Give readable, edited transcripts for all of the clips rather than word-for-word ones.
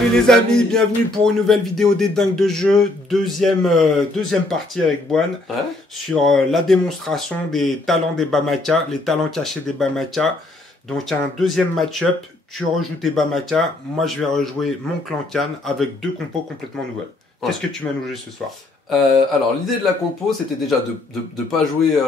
Salut les amis, bienvenue pour une nouvelle vidéo des dingues de jeu, deuxième partie avec Boine, sur la démonstration des talents des Bamaka, les talents cachés des Bamaka. Donc un deuxième match-up, tu rejoues tes Bamaka, moi je vais rejouer mon clan Khan avec deux compos complètement nouvelles. Qu'est-ce que tu m'as joué ce soir? Alors l'idée de la compo c'était déjà de pas jouer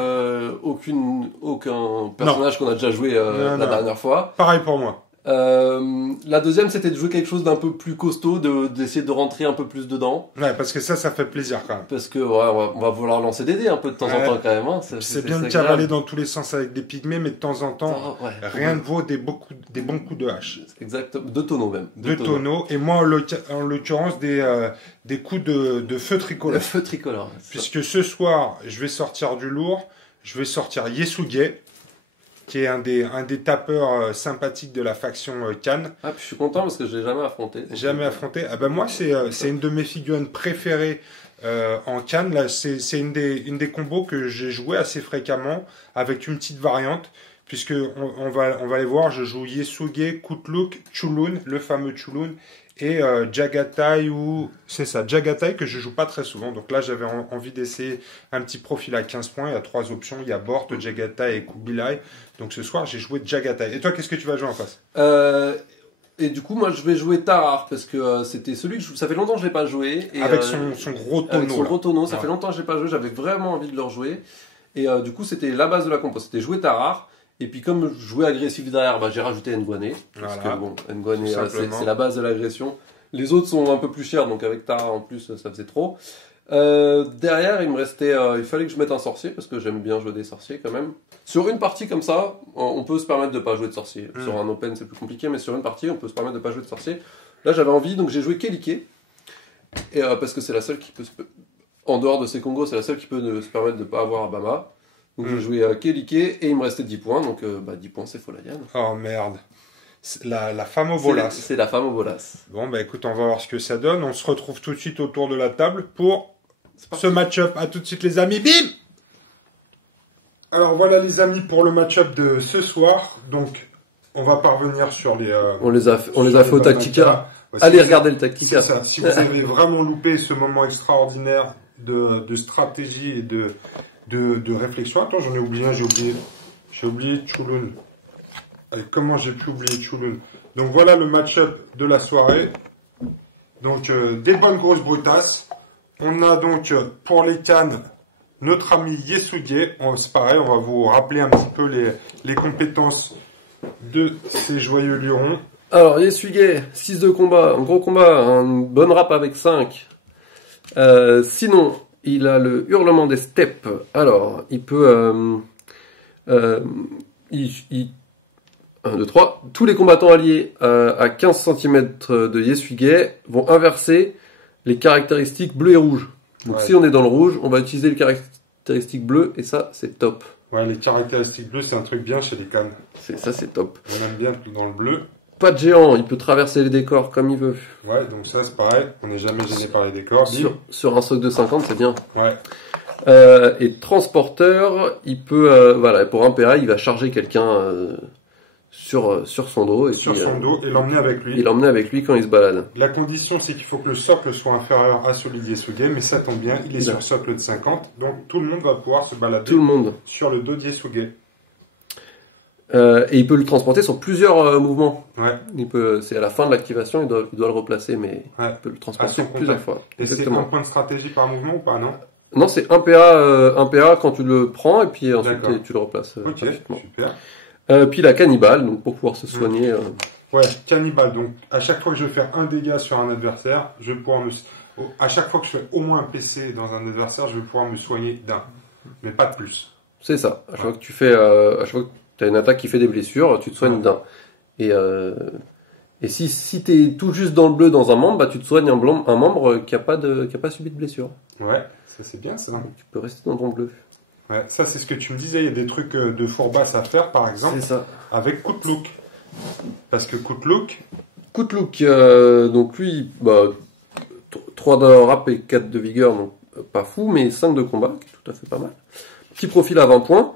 aucun personnage qu'on a déjà joué la dernière fois. Pareil pour moi. La deuxième c'était de jouer quelque chose d'un peu plus costaud, d'essayer de rentrer un peu plus dedans. Ouais, parce que ça fait plaisir quand même. Parce que on va vouloir lancer des dés un peu de temps en temps quand même. Hein. C'est bien de cavaler dans tous les sens avec des pygmées, mais de temps en temps, rien ne vaut des bons coups de hache. Exactement, deux tonneaux même. Deux tonneaux, et moi en l'occurrence des coups de feu tricolore. Le feu tricolore. Puisque ce soir, je vais sortir du lourd, je vais sortir Yasuge, qui est un des tapeurs sympathiques de la faction Khan. Ah, puis je suis content parce que je l'ai jamais affronté. Jamais affronté. Ah ben moi, c'est une de mes figurines préférées en Khan. Là, c'est une des combos que j'ai joué assez fréquemment avec une petite variante. Puisque on va les voir, je joue Yasuge, Kutluk, Chulun, le fameux Chulun, et Jagatai, c'est ça, Jagatai que je joue pas très souvent. Donc là, j'avais envie d'essayer un petit profil à 15 points. Il y a trois options, il y a Bort, Jagatai et Kubilai. Donc ce soir, j'ai joué Jagatai. Et toi, qu'est-ce que tu vas jouer en face? Et du coup, moi, je vais jouer Tarar, parce que c'était celui que ça fait longtemps que je l'ai pas joué. Et, avec son gros tonneau. Avec son gros tonneau, ça fait longtemps que je l'ai pas joué, j'avais vraiment envie de le rejouer. Et du coup, c'était la base de la compo, c'était jouer Tarar. Et puis comme je jouais agressif derrière, j'ai rajouté Ngwane. Parce que bon, Ngwane, c'est la base de l'agression. Les autres sont un peu plus chers, donc avec Tara en plus, ça faisait trop. Derrière, il me restait, il fallait que je mette un sorcier, parce que j'aime bien jouer des sorciers quand même. Sur une partie comme ça, on peut se permettre de pas jouer de sorcier. Sur un open, c'est plus compliqué, mais sur une partie, on peut se permettre de pas jouer de sorcier. Là, j'avais envie, donc j'ai joué Kelike. Et parce que c'est la seule qui peut, en dehors de ces Congos, c'est la seule qui peut se permettre de pas avoir Abama. Donc j'ai joué Kelike et il me restait 10 points, donc 10 points c'est Folayan. Oh merde, la femme au bolas. C'est la femme au bolas. Bon bah écoute, on va voir ce que ça donne, on se retrouve tout de suite autour de la table pour ce match-up. A tout de suite les amis, bim. Alors voilà les amis pour le match-up de ce soir, donc on va parvenir sur les... on les a fait au Tactica. Allez regarder le Tactica. Ça. Si vous avez vraiment loupé ce moment extraordinaire de stratégie et de réflexion. Attends, j'en ai oublié un, j'ai oublié Chulun. Allez, comment j'ai pu oublier Chulun? Donc voilà le match-up de la soirée. Donc des bonnes grosses brutasses. On a donc pour les cannes notre ami Yasuge. C'est pareil, on va vous rappeler un petit peu les compétences de ces joyeux lurons. Alors Yasuge, 6 de combat, un gros combat, une bonne rap avec 5. Sinon... il a le hurlement des steppes. Alors, il peut... 1, 2, 3. Tous les combattants alliés à 15 cm de Yasuge vont inverser les caractéristiques bleu et rouge. Donc si on est dans le rouge, on va utiliser les caractéristiques bleues et ça, c'est top. Ouais, les caractéristiques bleues, c'est un truc bien chez les cannes. Ça, c'est top. On aime bien dans le bleu. Pas de géant, il peut traverser les décors comme il veut. Ouais, donc ça c'est pareil, on n'est jamais gêné par les décors. Sur un socle de 50, c'est bien. Ouais. Et transporteur, il peut, voilà, pour un PA, il va charger quelqu'un sur son dos. Et sur son dos et l'emmener avec lui. Et l'emmener avec lui quand il se balade. La condition, c'est qu'il faut que le socle soit inférieur à celui d'Yasuge, mais ça tombe bien, il est sur socle de 50, donc tout le monde va pouvoir se balader sur le dos d'Yasuge. Et il peut le transporter sur plusieurs mouvements. Ouais. C'est à la fin de l'activation, il doit le replacer, mais il peut le transporter plusieurs fois. Et c'est un point de stratégie par mouvement ou pas, non? Non, c'est un PA quand tu le prends, et puis ensuite tu le replaces. Ok, super. Puis la cannibale, donc pour pouvoir se soigner. Ouais, cannibale. Donc à chaque fois que je vais faire un dégât sur un adversaire, je vais pouvoir à chaque fois que je fais au moins un PC dans un adversaire, je vais pouvoir me soigner d'un, mais pas de plus. C'est ça. À chaque fois que tu fais, à chaque fois que tu as une attaque qui fait des blessures, tu te soignes d'un. Et si tu es tout juste dans le bleu dans un membre, tu te soignes un membre qui a pas subi de blessure. Ouais, ça c'est bien ça. Donc, tu peux rester dans ton bleu. Ouais, ça c'est ce que tu me disais, il y a des trucs de fourbasse à faire par exemple. C'est ça. Avec Kutluk. Parce que Kutluk, donc lui, 3 de rap et 4 de vigueur, donc pas fou, mais 5 de combat, qui est tout à fait pas mal. Petit profil à 20 points.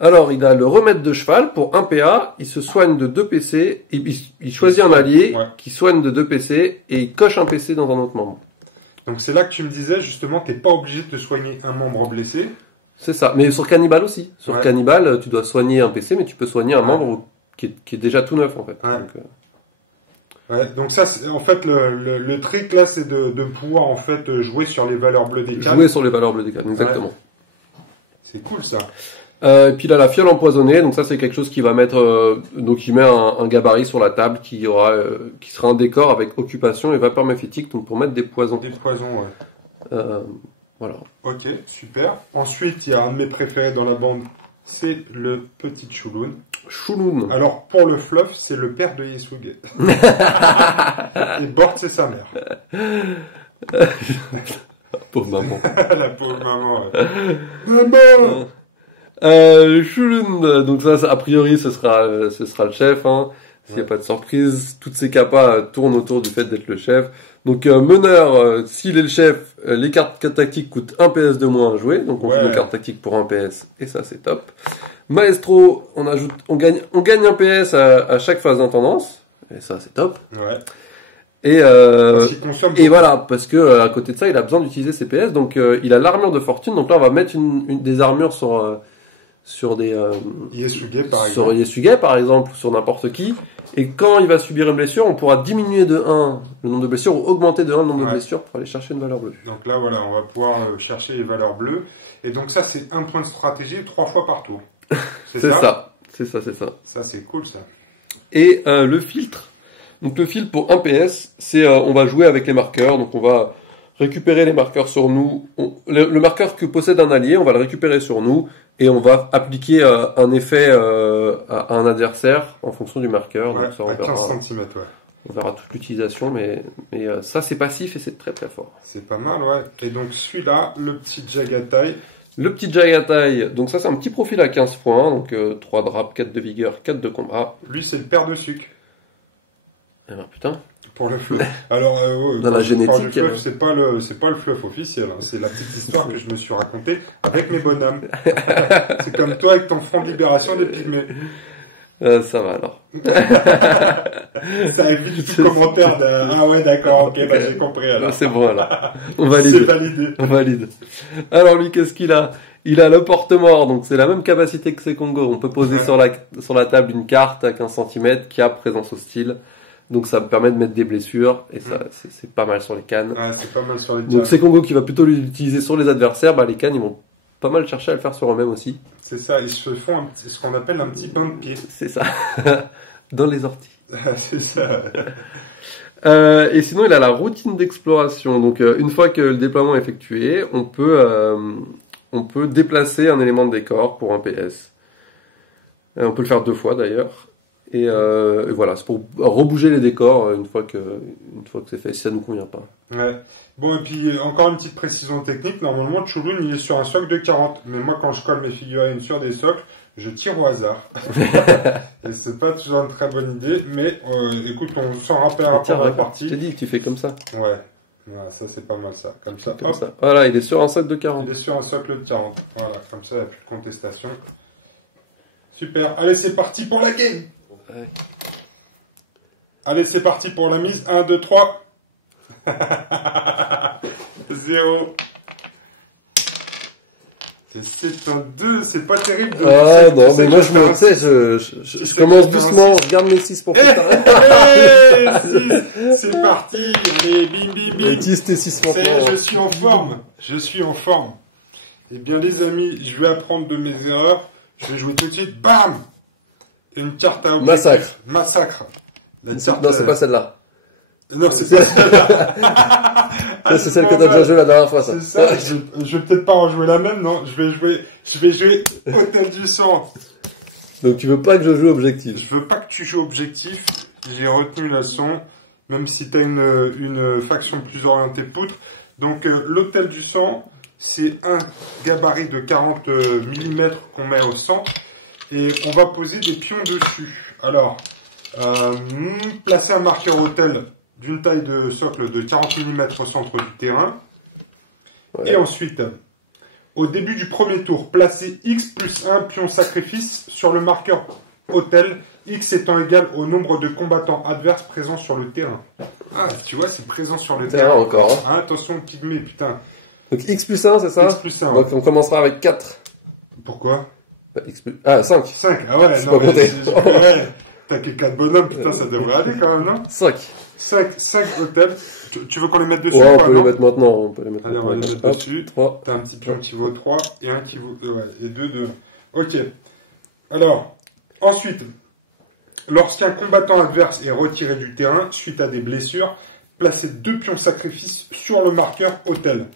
Alors, il a le remède de cheval pour 1 PA, il se soigne de 2 PC, il choisit un allié qui soigne de 2 PC et il coche un PC dans un autre membre. Donc c'est là que tu me disais justement, t'es pas obligé de soigner un membre blessé. C'est ça, mais sur Cannibal aussi. Sur Cannibal, tu dois soigner un PC, mais tu peux soigner un membre qui est déjà tout neuf en fait. Donc ça, en fait, le trick là, c'est de pouvoir en fait jouer sur les valeurs bleues des cannes. Jouer sur les valeurs bleues des cannes, exactement. C'est cool ça. Et puis il a la fiole empoisonnée, donc ça c'est quelque chose qui va mettre, donc il met un gabarit sur la table qui sera un décor avec occupation et vapeur méphitique, donc pour mettre des poisons. Des poisons, voilà. Ok, super. Ensuite, il y a un de mes préférés dans la bande, c'est le petit Chouloun. Chouloun. Alors pour le fluff, c'est le père de Yasuge. Et Bort, c'est sa mère. Pauvre maman. La pauvre maman. Maman. Chouloun, donc ça, a priori, ce sera le chef, hein. S'il n'y a pas de surprise, toutes ces capas tournent autour du fait d'être le chef. Donc meneur, s'il est le chef, les cartes tactiques coûtent 1 PS de moins à jouer, donc on joue nos cartes tactiques pour 1 PS, et ça c'est top. Maestro, on gagne 1 PS à chaque phase d'intendance, et ça c'est top. Ouais. Et voilà, parce que à côté de ça, il a besoin d'utiliser ses PS, donc il a l'armure de fortune, donc là on va mettre des armures sur des Yasuge par exemple, sur n'importe qui. Et quand il va subir une blessure, on pourra diminuer de 1 le nombre de blessures ou augmenter de 1 le nombre de blessures pour aller chercher une valeur bleue. Donc là, voilà, on va pouvoir chercher les valeurs bleues. Et donc ça, c'est un point de stratégie 3 fois par tour. C'est ça. Ça, c'est cool, ça. Et le filtre. Donc le filtre pour 1 PS, c'est on va jouer avec les marqueurs. Donc on va récupérer les marqueurs sur nous. Le marqueur que possède un allié, on va le récupérer sur nous. Et on va appliquer un effet à un adversaire en fonction du marqueur. Ouais, donc ça, on à 15 verra, cm, on verra toute l'utilisation, mais ça c'est passif et c'est très très fort. C'est pas mal, ouais. Et donc celui-là, le petit Jagatai. Le petit Jagatai, donc ça c'est un petit profil à 15 points, donc 3 de rap, 4 de vigueur, 4 de combat. Lui c'est le père de sucre. Eh ben putain. Pour le fluff. Alors, dans la génétique, c'est pas le fluff officiel, hein. C'est la petite histoire que je me suis racontée avec mes bonhommes. C'est comme toi avec ton front de libération des pygmées. Ça va alors. Ça évite tout commentaire de ah ouais d'accord, ok, bah, j'ai compris alors. C'est bon alors. On valide. C'est validé. On valide. Alors lui qu'est-ce qu'il a? Il a le porte-mort, donc c'est la même capacité que Sekongo. On peut poser sur la table une carte à 15 cm qui a présence hostile. Donc ça me permet de mettre des blessures, et ça c'est pas mal sur les cannes. Ouais, c'est pas mal sur les cannes. Donc c'est Congo qui va plutôt l'utiliser sur les adversaires, bah les cannes ils vont pas mal chercher à le faire sur eux-mêmes aussi. C'est ça, ils se font ce qu'on appelle un petit bain de pied. C'est ça, dans les orties. C'est ça. Et sinon il a la routine d'exploration, donc une fois que le déploiement est effectué, on peut déplacer un élément de décor pour 1 PS. On peut le faire 2 fois d'ailleurs. Et voilà, c'est pour rebouger les décors une fois que c'est fait, si ça nous convient pas. Ouais. Bon, et puis encore une petite précision technique. Normalement, Chouloun, il est sur un socle de 40. Mais moi, quand je colle mes figurines sur des socles, je tire au hasard. Et c'est pas toujours une très bonne idée. Mais écoute, on s'en rappellera pour la partie. Je t'ai dit que tu fais comme ça. Ouais. Voilà, ça c'est pas mal ça. Comme ça. Comme ça. Voilà, il est sur un socle de 40. Il est sur un socle de 40. Voilà, comme ça, il n'y a plus de contestation. Super. Allez, c'est parti pour la game. Ouais. Allez, c'est parti pour la mise. 1, 2, 3. 0. C'est un 2, c'est pas terrible. Ah non, mais moi je commence doucement, je regarde mes 6 pour plus tard. C'est parti, allez, bim bim bim. Et 10 et 6 je suis en forme, Eh bien les amis, je vais apprendre de mes erreurs, je vais jouer tout de suite, bam. Une carte à objectif. Massacre. Non, c'est pas celle-là. Non, c'est pas celle-là. C'est celle que t'as déjà joué la dernière fois, ça. C'est ça, je vais peut-être pas rejouer la même, non. Je vais jouer Hôtel du Sang. Donc tu veux pas que je joue objectif? Je veux pas que tu joues objectif. J'ai retenu la leçon, même si t'as une faction plus orientée poutre. Donc l'Hôtel du Sang, c'est un gabarit de 40 mm qu'on met au centre. Et on va poser des pions dessus. Alors, placer un marqueur hôtel d'une taille de socle de 40 mm au centre du terrain. Ouais. Et ensuite, Au début du premier tour, placez X plus 1 pion sacrifice sur le marqueur hôtel, X étant égal au nombre de combattants adverses présents sur le terrain. Ah, tu vois, c'est présent sur le terrain. Encore. Hein. Ah, attention, pygmée, putain. Donc X plus 1, c'est ça? X plus 1. Donc on commencera avec 4. Pourquoi? X plus... Ah, 5. 5, ah ouais, non, mais t'as que 4 bonhommes, putain, ça devrait aller quand même, non? 5. 5 hôtels. Tu veux qu'on les mette dessus? Ouais, on peut les mettre maintenant. On peut les mettre Allez, on va les mettre dessus. 3. T'as un petit pion qui vaut 3 et un qui vaut 2, ouais, et 2. Ok. Alors, ensuite, lorsqu'un combattant adverse est retiré du terrain suite à des blessures, placez 2 pions sacrifices sur le marqueur hôtel.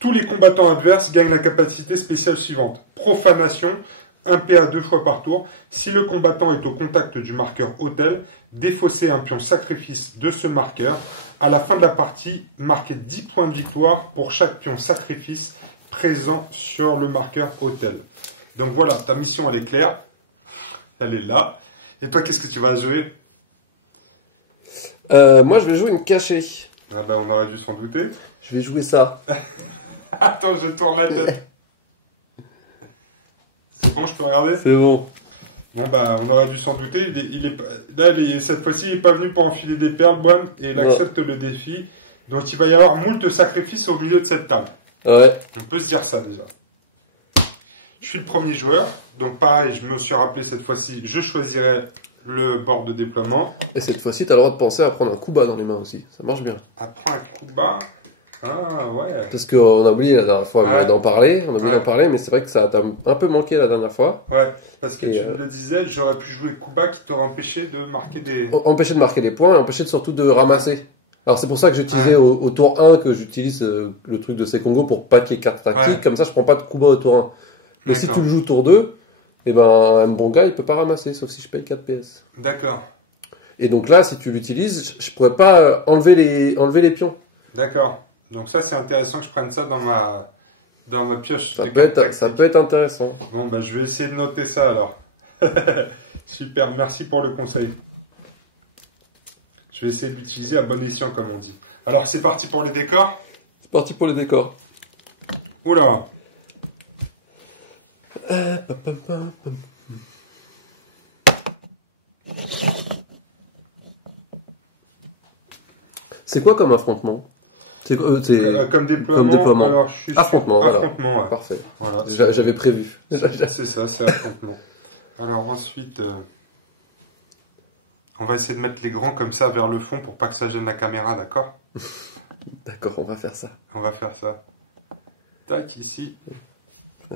Tous les combattants adverses gagnent la capacité spéciale suivante. Profanation, 1 PA 2 fois par tour. Si le combattant est au contact du marqueur hôtel, défaussez un pion sacrifice de ce marqueur. À la fin de la partie, marquez 10 points de victoire pour chaque pion sacrifice présent sur le marqueur hôtel. Donc voilà, ta mission elle est claire. Elle est là. Et toi, qu'est-ce que tu vas jouer? Moi, je vais jouer une cachée. Ah bah, on aurait dû s'en douter. Je vais jouer ça. Attends, je tourne la tête. C'est bon, je peux regarder? C'est bon. Bon bah, on aurait dû s'en douter. Cette fois-ci, il n'est pas venu pour enfiler des perles, Boine, et il accepte le défi. Donc il va y avoir moult sacrifices au milieu de cette table. Ouais. On peut se dire ça déjà. Je suis le premier joueur, donc pareil, je me suis rappelé cette fois-ci, je choisirai le bord de déploiement. Et cette fois-ci, tu as le droit de penser à prendre un coup bas dans les mains aussi. Ça marche bien. À prendre un coup bas. Ah ouais. Parce qu'on a oublié la dernière fois d'en parler. On a oublié d'en parler, mais c'est vrai que ça t'a un peu manqué la dernière fois. Ouais, parce que tu me le disais, j'aurais pu jouer coup bas qui t'aurait empêché de marquer des... Empêcher de marquer des points et empêcher surtout de ramasser. Alors c'est pour ça que j'utilisais au tour 1 que j'utilise le truc de Sekongo pour pas qu'il y ait 4 tactiques. Comme ça, je prends pas de coup bas au tour 1. Mais si tu le joues tour 2, eh ben, un bon gars, il peut pas ramasser, sauf si je paye 4 PS. D'accord. Et donc là, si tu l'utilises, je pourrais pas enlever les pions. D'accord. Donc ça, c'est intéressant que je prenne ça dans ma pioche. Ça peut être intéressant. Bon, bah, je vais essayer de noter ça, alors. Super, merci pour le conseil. Je vais essayer de l'utiliser à bon escient, comme on dit. Alors, c'est parti pour les décors? C'est parti pour les décors. Oula. C'est quoi comme affrontement? C'est comme déploiement. Alors, affrontement, voilà. Affrontement, ouais. Parfait. Voilà. J'avais prévu. C'est ça, c'est affrontement. Alors ensuite, on va essayer de mettre les grands comme ça vers le fond pour pas que ça gêne la caméra, d'accord? D'accord, on va faire ça. On va faire ça. Tac, ici.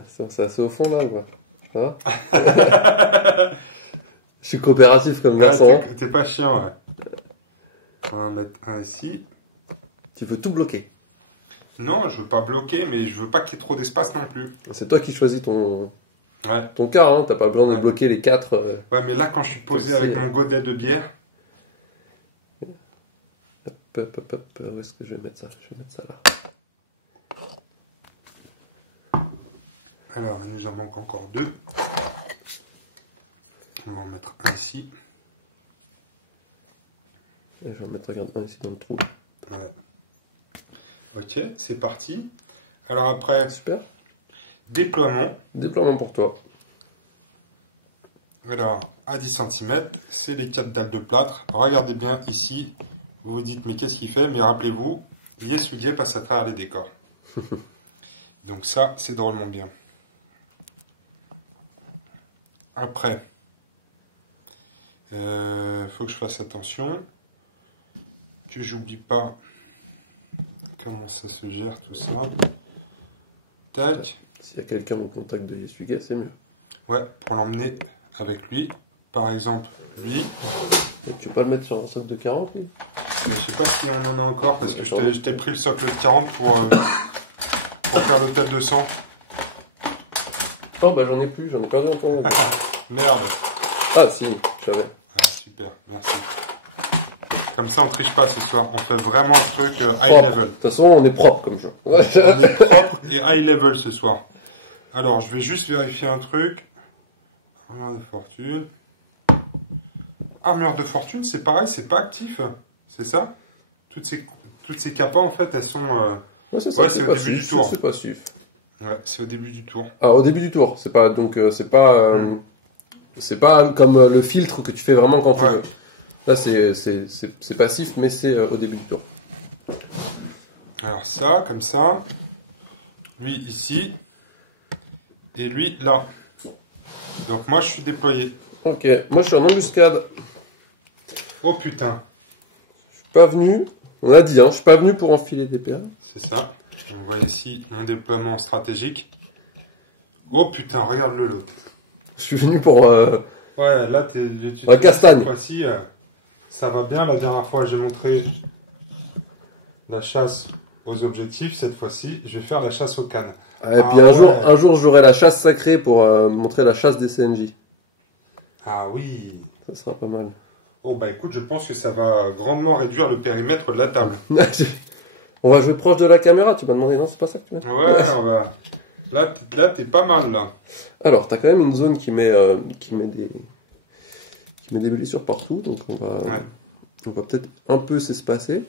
C'est assez au fond là, quoi. Hein? Je suis coopératif comme garçon. T'es pas chiant, ouais. On va en mettre un ici. Tu veux tout bloquer? Non, je veux pas bloquer, mais je veux pas qu'il y ait trop d'espace non plus. C'est toi qui choisis ton quart, hein. T'as pas besoin de bloquer les 4. Ouais, mais là, quand je suis posé avec mon godet de bière... Où est-ce que je vais mettre ça? Je vais mettre ça là. Alors, il nous en manque encore 2. On va en mettre un ici. Et je vais en mettre, regarde, un ici dans le trou. Ouais. Ok, c'est parti. Alors après... Super. Déploiement. Déploiement pour toi. Alors, à 10 cm, c'est les 4 dalles de plâtre. Regardez bien ici. Vous vous dites, mais qu'est-ce qu'il fait? Mais rappelez-vous, Yesugie passe à travers les décors. Donc ça, c'est drôlement bien. Après, faut que je fasse attention. Que j'oublie pas comment ça se gère tout ça. Tac. S'il y a quelqu'un au contact de Yesugie, c'est mieux. Ouais, pour l'emmener avec lui. Par exemple, lui. Et tu peux pas le mettre sur un socle de 40, lui? Mais je sais pas si on en a encore, parce que je t'ai pris le socle de 40 pour faire l'hôtel de 100. Oh bah j'en ai plus, j'en ai perdu encore. Merde. Ah si, je savais. Ah, super, merci. Comme ça on triche pas ce soir, on fait vraiment un truc high Propre. level. De toute façon on est propre comme jeu. On est propre et high level ce soir. Alors je vais juste vérifier un truc. Armure de fortune. Armure de fortune, c'est pareil, c'est pas actif. C'est ça? Toutes ces capas en fait, elles sont... Ouais, c'est ça, c'est passif. C'est passif. Ouais, c'est au début du tour. Ah, au début du tour. C'est pas donc c'est pas comme le filtre que tu fais vraiment quand tu veux. Là, c'est passif, mais c'est au début du tour. Alors ça, comme ça. Lui ici. Et lui là. Donc moi, je suis déployé. Ok, moi je suis en embuscade. Oh putain. Je suis pas venu. On a dit, hein, je suis pas venu pour enfiler des PA. C'est ça. On voit ici mon déploiement stratégique. Oh putain, regarde-le l'autre. Je suis venu pour... Ouais, là, la castagne. Cette fois-ci, ça va bien. La dernière fois, j'ai montré la chasse aux objectifs. Cette fois-ci, je vais faire la chasse aux cannes. Et puis un jour, j'aurai la chasse sacrée pour montrer la chasse des CNJ. Ah oui. Ça sera pas mal. Oh bah écoute, je pense que ça va grandement réduire le périmètre de la table. On va jouer proche de la caméra, tu m'as demandé, non, c'est pas ça que tu m'as dit? Ouais, on va... Là, t'es pas mal, là. Alors, t'as quand même une zone qui met des blessures partout, donc on va peut-être un peu s'espacer.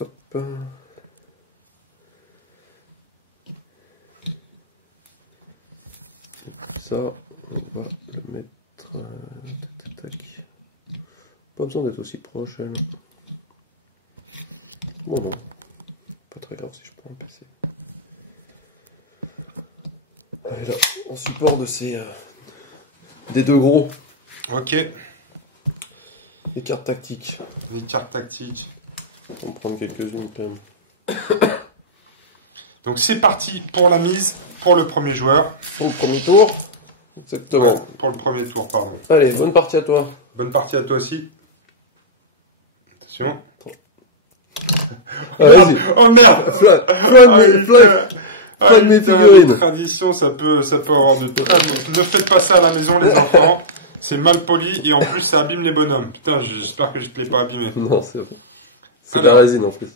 Hop. Ça, on va le mettre... tac. Pas besoin d'être aussi proche, elle. Bon, non. Pas très grave si je prends un PC. Allez, là, en support de ces... des deux gros. Ok. Les cartes tactiques. Les cartes tactiques. On va en prendre quelques-unes quand même. Donc c'est parti pour la mise, pour le premier joueur. Pour le premier tour. Exactement. Ouais, pour le premier tour, pardon. Allez, bonne partie à toi. Bonne partie à toi aussi. Attention. Ah, vas-y. Oh merde. Flag mes figurines. Tradition, ça peut avoir de très... Ne faites pas ça à la maison, les enfants. C'est mal poli et en plus ça abîme les bonhommes. Putain, j'espère que je te l'ai pas abîmé. Non, c'est bon. C'est de la résine en plus.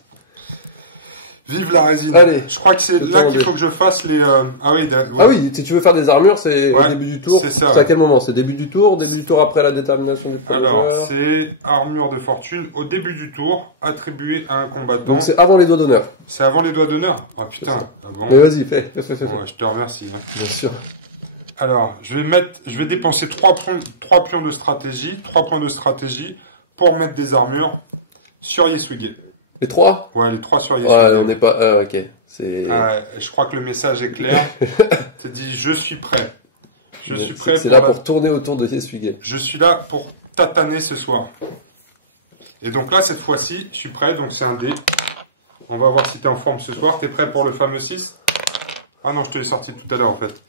Vive la résine. Allez. Je crois que c'est là qu'il faut que je fasse les... Ah oui, ouais. Ah oui, si tu veux faire des armures, c'est au début du tour. C'est à quel moment? C'est début du tour après la détermination du premier joueur? Alors, c'est armure de fortune au début du tour, attribuée à un combattant. Donc c'est avant les doigts d'honneur. C'est avant les doigts d'honneur? Oh putain. Ah bon. Mais vas-y, fais. Bon, je te remercie. Hein. Bien sûr. Alors, je vais dépenser 3 pions de stratégie, 3 points de stratégie pour mettre des armures sur Yeswige. Les 3? Ouais, les 3 sur Yeswige. Ouais, on n'est pas... ok. Je crois que le message est clair. Tu dis, je suis prêt. Je suis prêt. C'est là pour tourner autour de Yeswige. Je suis là pour tataner ce soir. Et donc là, cette fois-ci, je suis prêt. Donc c'est un dé. On va voir si tu es en forme ce soir. Tu es prêt pour le fameux 6? Ah non, je te l'ai sorti tout à l'heure en fait.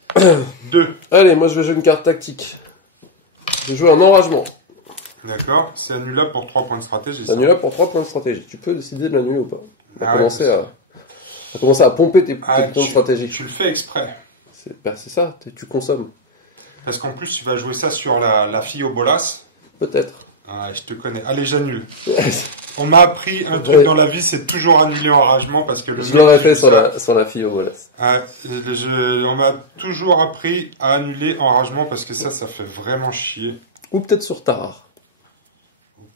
2. Allez, moi je vais jouer une carte tactique. Je vais jouer en enragement. D'accord, c'est annulable pour 3 points de stratégie. C'est annulable pour 3 points de stratégie. Tu peux décider de l'annuler ou pas. On va commencer à pomper tes points de stratégie. Tu le fais exprès. C'est ça, tu consommes. Parce qu'en plus, tu vas jouer ça sur la fille au bolas. Peut-être. Ah, je te connais. Allez, j'annule. On m'a appris un truc dans la vie, c'est toujours annuler enragement parce que je l'aurais fait sur la fille au bolas. On m'a toujours appris à annuler enragement parce que ça fait vraiment chier. Ou peut-être sur Tarar.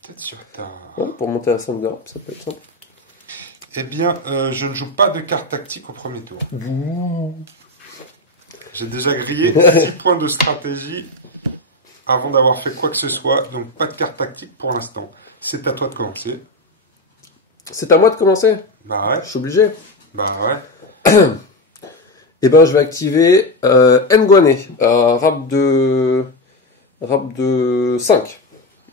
Peut-être sur Tarar. Ouais, pour monter à 5 d'Europe, ça peut être simple. Eh bien, je ne joue pas de carte tactique au premier tour. J'ai déjà grillé 10 points de stratégie avant d'avoir fait quoi que ce soit. Donc, pas de carte tactique pour l'instant. C'est à toi de commencer. C'est à moi de commencer? Bah ouais. Je suis obligé. Bah ouais. Eh ben, je vais activer Ngwane. Rap de 5.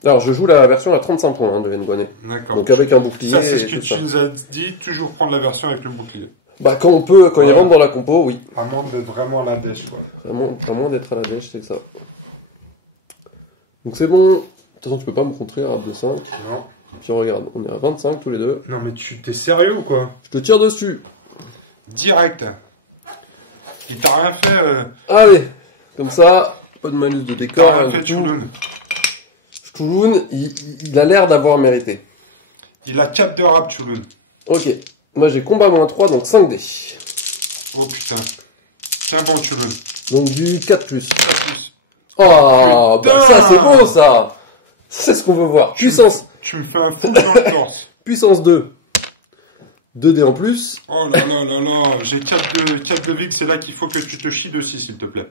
Alors, je joue la version à 35 points de Ngwane. D'accord. Donc, avec un bouclier. Ça, c'est ce que tu nous as dit, toujours prendre la version avec le bouclier. Bah, quand on peut, quand il rentre dans la compo, oui. À moins d'être vraiment à la dèche, quoi. À moins d'être à la dèche, c'est ça. Donc, c'est bon. De toute façon, tu peux pas me contrer, rap de 5. Non. Puis regarde, on est à 25 tous les deux. Non, mais t'es sérieux ou quoi? Je te tire dessus. Direct. Il t'a rien fait. Allez, comme ça, pas de malus de décor. Rien fait, Chouloun. Chouloun, il a l'air d'avoir mérité. Il a 4 de rap, Chouloun. Ok. Moi j'ai combat -3, donc 5 dés. Oh putain. Tiens bon, Chouloun. Donc du 4+. 4+. Oh, bah ça c'est bon ça. C'est ce qu'on veut voir. Puissance. Tu me fais un fou dans le torse. Puissance 2. 2 dés en plus. Oh là là là là, j'ai 4 de vig, c'est là qu'il faut que tu te chies dessus, s'il te plaît.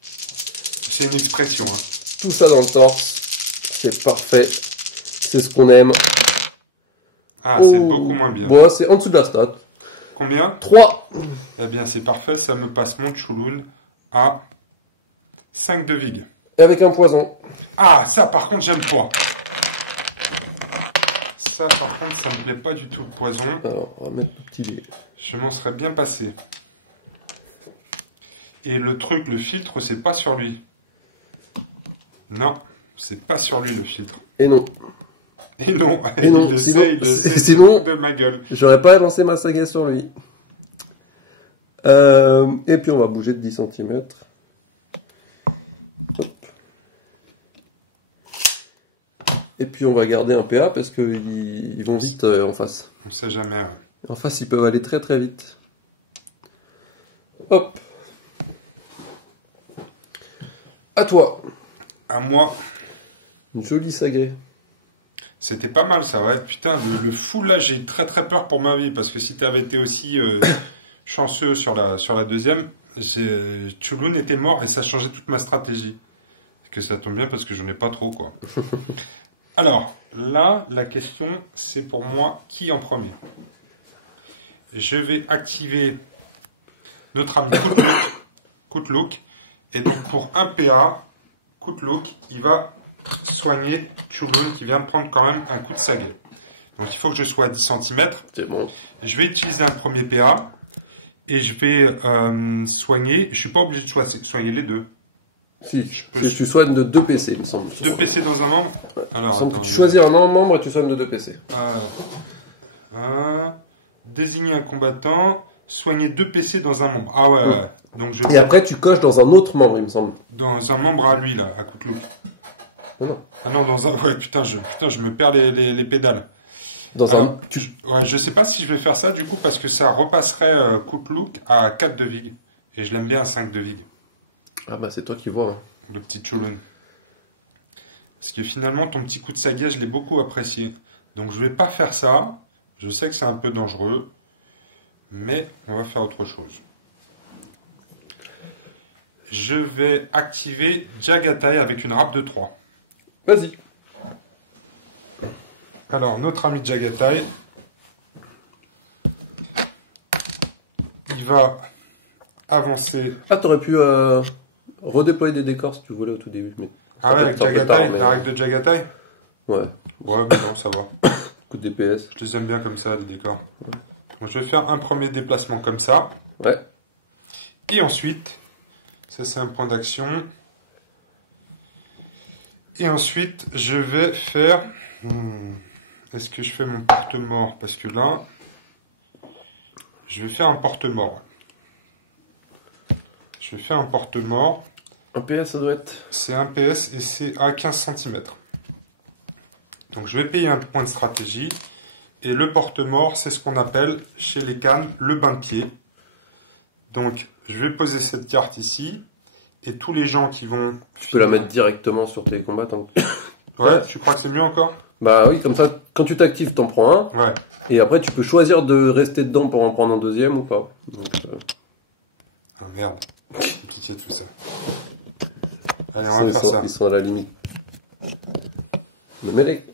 C'est une expression. Hein. Tout ça dans le torse. C'est parfait. C'est ce qu'on aime. Ah, c'est beaucoup moins bien. Bon, c'est en dessous de la stat. Combien? 3. Eh bien, c'est parfait, ça me passe mon Chouloun à 5 de vig. Et avec un poison. Ah, ça par contre, j'aime pas. Ça par contre, ça me plaît pas du tout, le poison. Alors, on va mettre le petit dé. Je m'en serais bien passé. Et le truc, le filtre, c'est pas sur lui. Non, c'est pas sur lui le filtre. Et non. Et non, et non. Sinon, de ma gueule. J'aurais pas lancé ma saga sur lui. Et puis on va bouger de 10 cm. Hop. Et puis on va garder un PA parce qu'ils vont vite en face. On sait jamais. En face, ils peuvent aller très très vite. Hop. À toi. À moi. Une jolie sagrée. C'était pas mal ça, ouais. Putain, le full là, j'ai très très peur pour ma vie parce que si t'avais été aussi chanceux sur la deuxième, Chouloun était mort et ça changeait toute ma stratégie. Que ça tombe bien parce que j'en ai pas trop, quoi. Alors, là, la question, c'est pour moi, qui en premier? Je vais activer notre ami Koutlouk. Et donc, pour un PA, Koutlouk, il va soigner Chouloun qui vient de prendre quand même un coup de saguet. Donc, il faut que je sois à 10 cm. C'est bon. Je vais utiliser un premier PA. Et je vais soigner. Je suis pas obligé de soigner les deux. Si tu soignes de 2 PC, il me semble. 2 PC dans un membre. Alors, il me semble que tu choisis un membre et tu soignes de 2 PC. Désigner un combattant, soigner 2 PC dans un membre. Ah ouais, ouais. Donc et après, tu coches dans un autre membre, il me semble. Dans un membre à lui, là, à Koutlouk. Non. Ah non, dans un... Ouais, putain, je me perds les pédales. Ouais, je sais pas si je vais faire ça, du coup, parce que ça repasserait Koutlouk à 4 de vig. Et je l'aime bien à 5 de vig. Ah bah c'est toi qui vois. Hein. Le petit Chouloun. Parce que finalement, ton petit coup de saguet, je l'ai beaucoup apprécié. Donc je vais pas faire ça. Je sais que c'est un peu dangereux. Mais on va faire autre chose. Je vais activer Jagatai avec une râpe de 3. Vas-y. Alors, notre ami Jagatai, il va avancer. Ah, t'aurais pu redéployer des décors si tu voulais au tout début. Mais ah ouais, avec Jagatai, la règle de Jagatai? Ouais. Ouais, mais non, ça va. Coup de DPS. Je les aime bien comme ça, les décors. Ouais. Donc, je vais faire un premier déplacement comme ça. Ouais. Et ensuite, ça c'est un point d'action. Et ensuite, je vais faire... Est-ce que je fais mon porte-mort? Parce que là, je vais faire un porte-mort. Je vais faire un porte-mort. Un PS, ça doit être... C'est un PS et c'est à 15 cm. Donc je vais payer un point de stratégie. Et le porte-mort, c'est ce qu'on appelle chez les cannes le bain de pied. Donc je vais poser cette carte ici. Et tous les gens qui vont... Tu peux la mettre directement sur tes combattants. Ouais, tu crois que c'est mieux encore? Bah oui, comme ça, quand tu t'actives, t'en prends un. Ouais. Et après, tu peux choisir de rester dedans pour en prendre un deuxième ou pas. Donc, ah merde. Compliqué tout ça. Allez, on va faire ça. Ils sont à la limite. Le mêlée.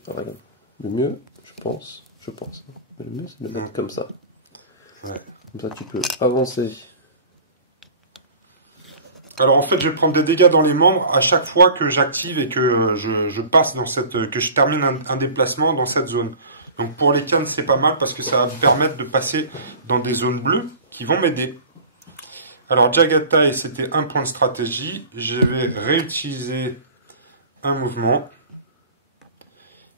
Le mieux, je pense. Mais le mieux, c'est de le mettre comme ça. Ouais. Comme ça, tu peux avancer. Alors en fait, je vais prendre des dégâts dans les membres à chaque fois que j'active et que je passe dans cette, que je termine un déplacement dans cette zone. Donc pour les cannes, c'est pas mal parce que ça va me permettre de passer dans des zones bleues qui vont m'aider. Alors Jagatai, c'était un point de stratégie. Je vais réutiliser un mouvement.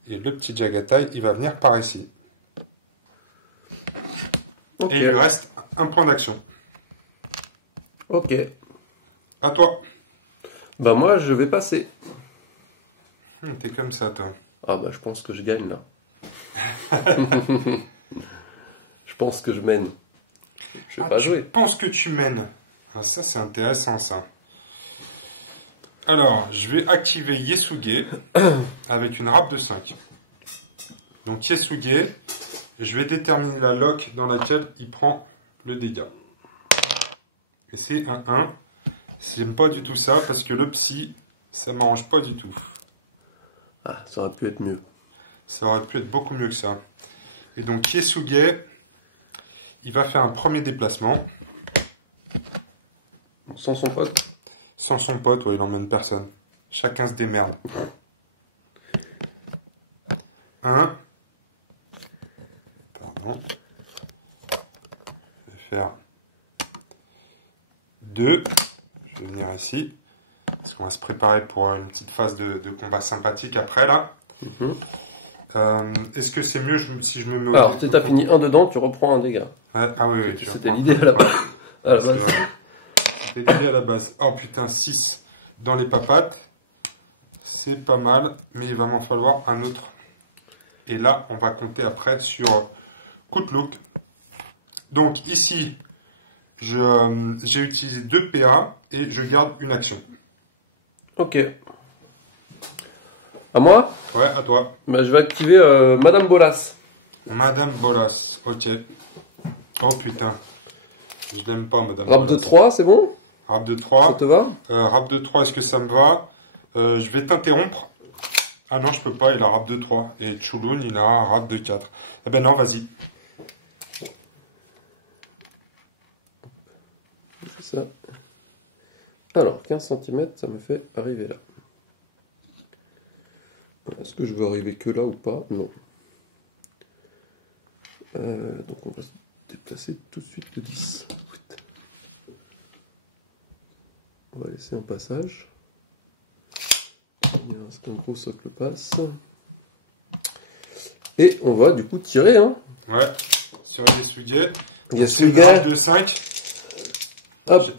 Et le petit Jagatai, il va venir par ici. Okay. Et il lui reste un point d'action. Ok. À toi. Bah moi, je vais passer. T'es comme ça, toi. Ah bah je pense que je gagne là. Je pense que je mène. Je vais pas jouer. Je pense que tu mènes. Ah, ça, c'est intéressant, ça. Alors, je vais activer Yesuge avec une râpe de 5. Donc Yesuge, je vais déterminer la lock dans laquelle il prend le dégât. Et c'est un 1. J'aime pas du tout ça parce que le psy, ça m'arrange pas du tout. Ah, ça aurait pu être mieux. Ça aurait pu être beaucoup mieux que ça. Et donc Kiesuge, il va faire un premier déplacement. Sans son pote? Sans son pote, ouais, il emmène personne. Chacun se démerde. 1. Pardon. Je vais faire 2. Je vais venir ici. Parce qu'on va se préparer pour une petite phase de combat sympathique après là. Est-ce que c'est mieux si je me mets au... Alors, tu as fini un dedans, tu reprends un dégât. Ouais, ah oui, oui. C'était l'idée à la base. C'était l'idée à la base. Oh putain, 6 dans les papates. C'est pas mal, mais il va m'en falloir un autre. Et là, on va compter après sur Kutluk. Donc ici, j'ai utilisé 2 PA et je garde une action. Ok. À moi? Ouais, à toi. Bah, je vais activer Madame Bolas. Madame Bolas, ok. Oh putain. Je l'aime pas, Madame Rap Bolas. de 3, c'est bon? Rap de 3. Ça te va? Rap de 3, est-ce que ça me va? Je vais t'interrompre. Ah non, je peux pas, il a rap de 3. Et Chulun, il a rap de 4. Eh ben non, vas-y. C'est ça. Alors, 15 cm, ça me fait arriver là. Est-ce que je veux arriver que là ou pas? Non. Donc on va se déplacer tout de suite de 10. On va laisser un passage. Il reste un gros socle passe. Et on va du coup tirer. Hein. Ouais, tirer des souliers. Yes, c'est une rage de 5.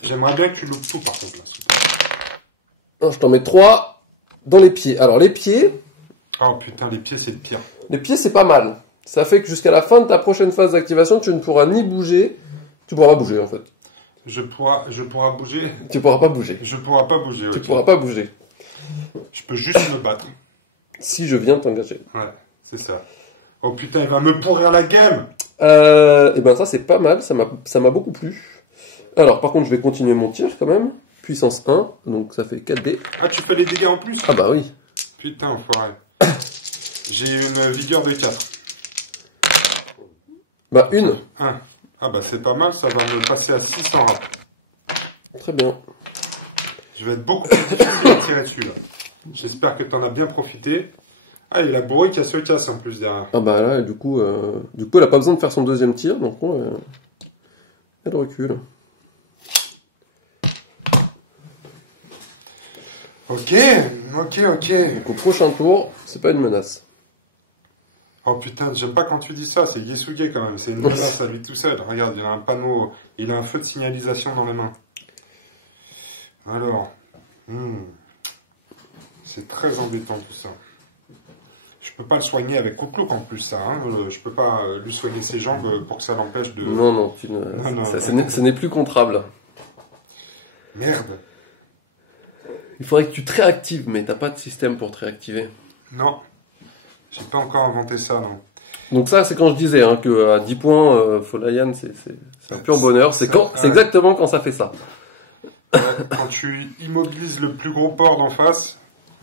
J'aimerais bien que tu loupes tout par contre. Là. Je t'en mets 3 dans les pieds. Alors les pieds... Oh putain, les pieds c'est le pire. Les pieds c'est pas mal. Ça fait que jusqu'à la fin de ta prochaine phase d'activation, tu ne pourras ni bouger. Tu pourras pas bouger en fait. Je pourras bouger. Tu pourras pas bouger. Je pourras pas bouger. Tu pourras pas bouger. Je peux juste me battre. Si je viens t'engager. Ouais, c'est ça. Oh putain, il va me pourrir la game. Et ben ça c'est pas mal, ça m'a beaucoup plu. Alors par contre je vais continuer mon tir quand même. Puissance 1, donc ça fait 4D. Ah, tu fais les dégâts en plus? Ah bah oui. Putain, enfoiré. J'ai une vigueur de 4. Bah une. 1. Ah bah c'est pas mal, ça va me passer à 600 rap. Très bien. Je vais être beaucoup plus difficile à tirer dessus là. J'espère que t'en as bien profité. Ah, il y a la bourrée qui se casse en plus derrière. Ah bah là, du coup elle a pas besoin de faire son deuxième tir, donc elle recule. Ok. Donc au prochain tour, c'est pas une menace. Oh putain, j'aime pas quand tu dis ça, c'est Yesuge quand même, c'est une menace à lui tout seul. Regarde, il a un panneau, il a un feu de signalisation dans les mains. Alors, c'est très embêtant tout ça. Je peux pas le soigner avec Kutluk en plus ça, hein. Je peux pas lui soigner ses jambes pour que ça l'empêche de... Non, ce n'est plus contrable. Merde. Il faudrait que tu te réactives, mais t'as pas de système pour te réactiver. Non, j'ai pas encore inventé ça, non. Donc ça, c'est quand je disais hein, que à 10 points, Folayan, c'est un pur bonheur. C'est exactement quand ça fait ça. Quand tu immobilises le plus gros port d'en face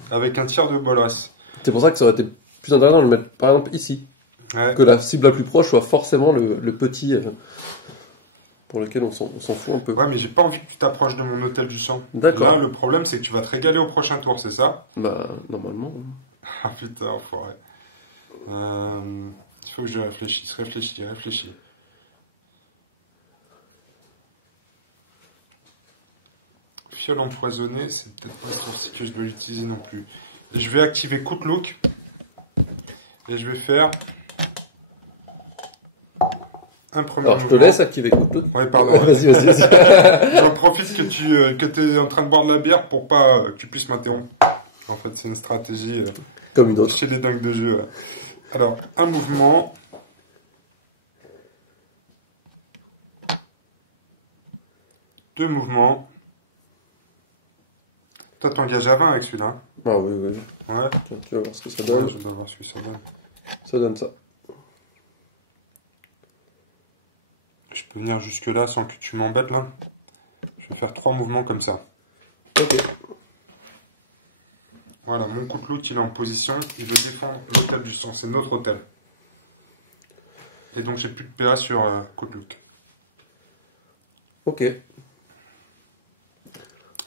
avec un tir de bolas. C'est pour ça que ça aurait été plus intéressant de le mettre par exemple ici. Ouais. Que la cible la plus proche soit forcément le petit pour lequel on s'en fout un peu. Ouais, mais j'ai pas envie que tu t'approches de mon hôtel du sang. D'accord. Là, le problème, c'est que tu vas te régaler au prochain tour, c'est ça? Bah, normalement. Ah putain, enfoiré. Il faut que je réfléchisse. Réfléchis. Fiole empoisonnée, c'est peut-être pas celle que je dois l'utiliser non plus. Et je vais activer Kutluk. Et je vais faire un premier Alors, mouvement. je te laisse activer Kutluk. Ouais, pardon. Vas-y. J'en profite que tu es en train de boire de la bière pour pas que tu puisses m'interrompre. En fait, c'est une stratégie comme une autre chez les dingues de jeu. Ouais. Alors, un mouvement. Deux mouvements. Toi, t'engages à 20 avec celui-là. Ah oui. Ouais. Tiens, tu vas voir ce que ça donne. Ouais, je dois voir ce que ça donne. Ça donne ça. peux venir jusque là sans que tu m'embêtes là. Je vais faire 3 mouvements comme ça. Ok. Voilà, mon couteau il est en position, il veut défendre l'hôtel du sang, c'est notre hôtel. Et donc j'ai plus de PA sur couteau. Ok.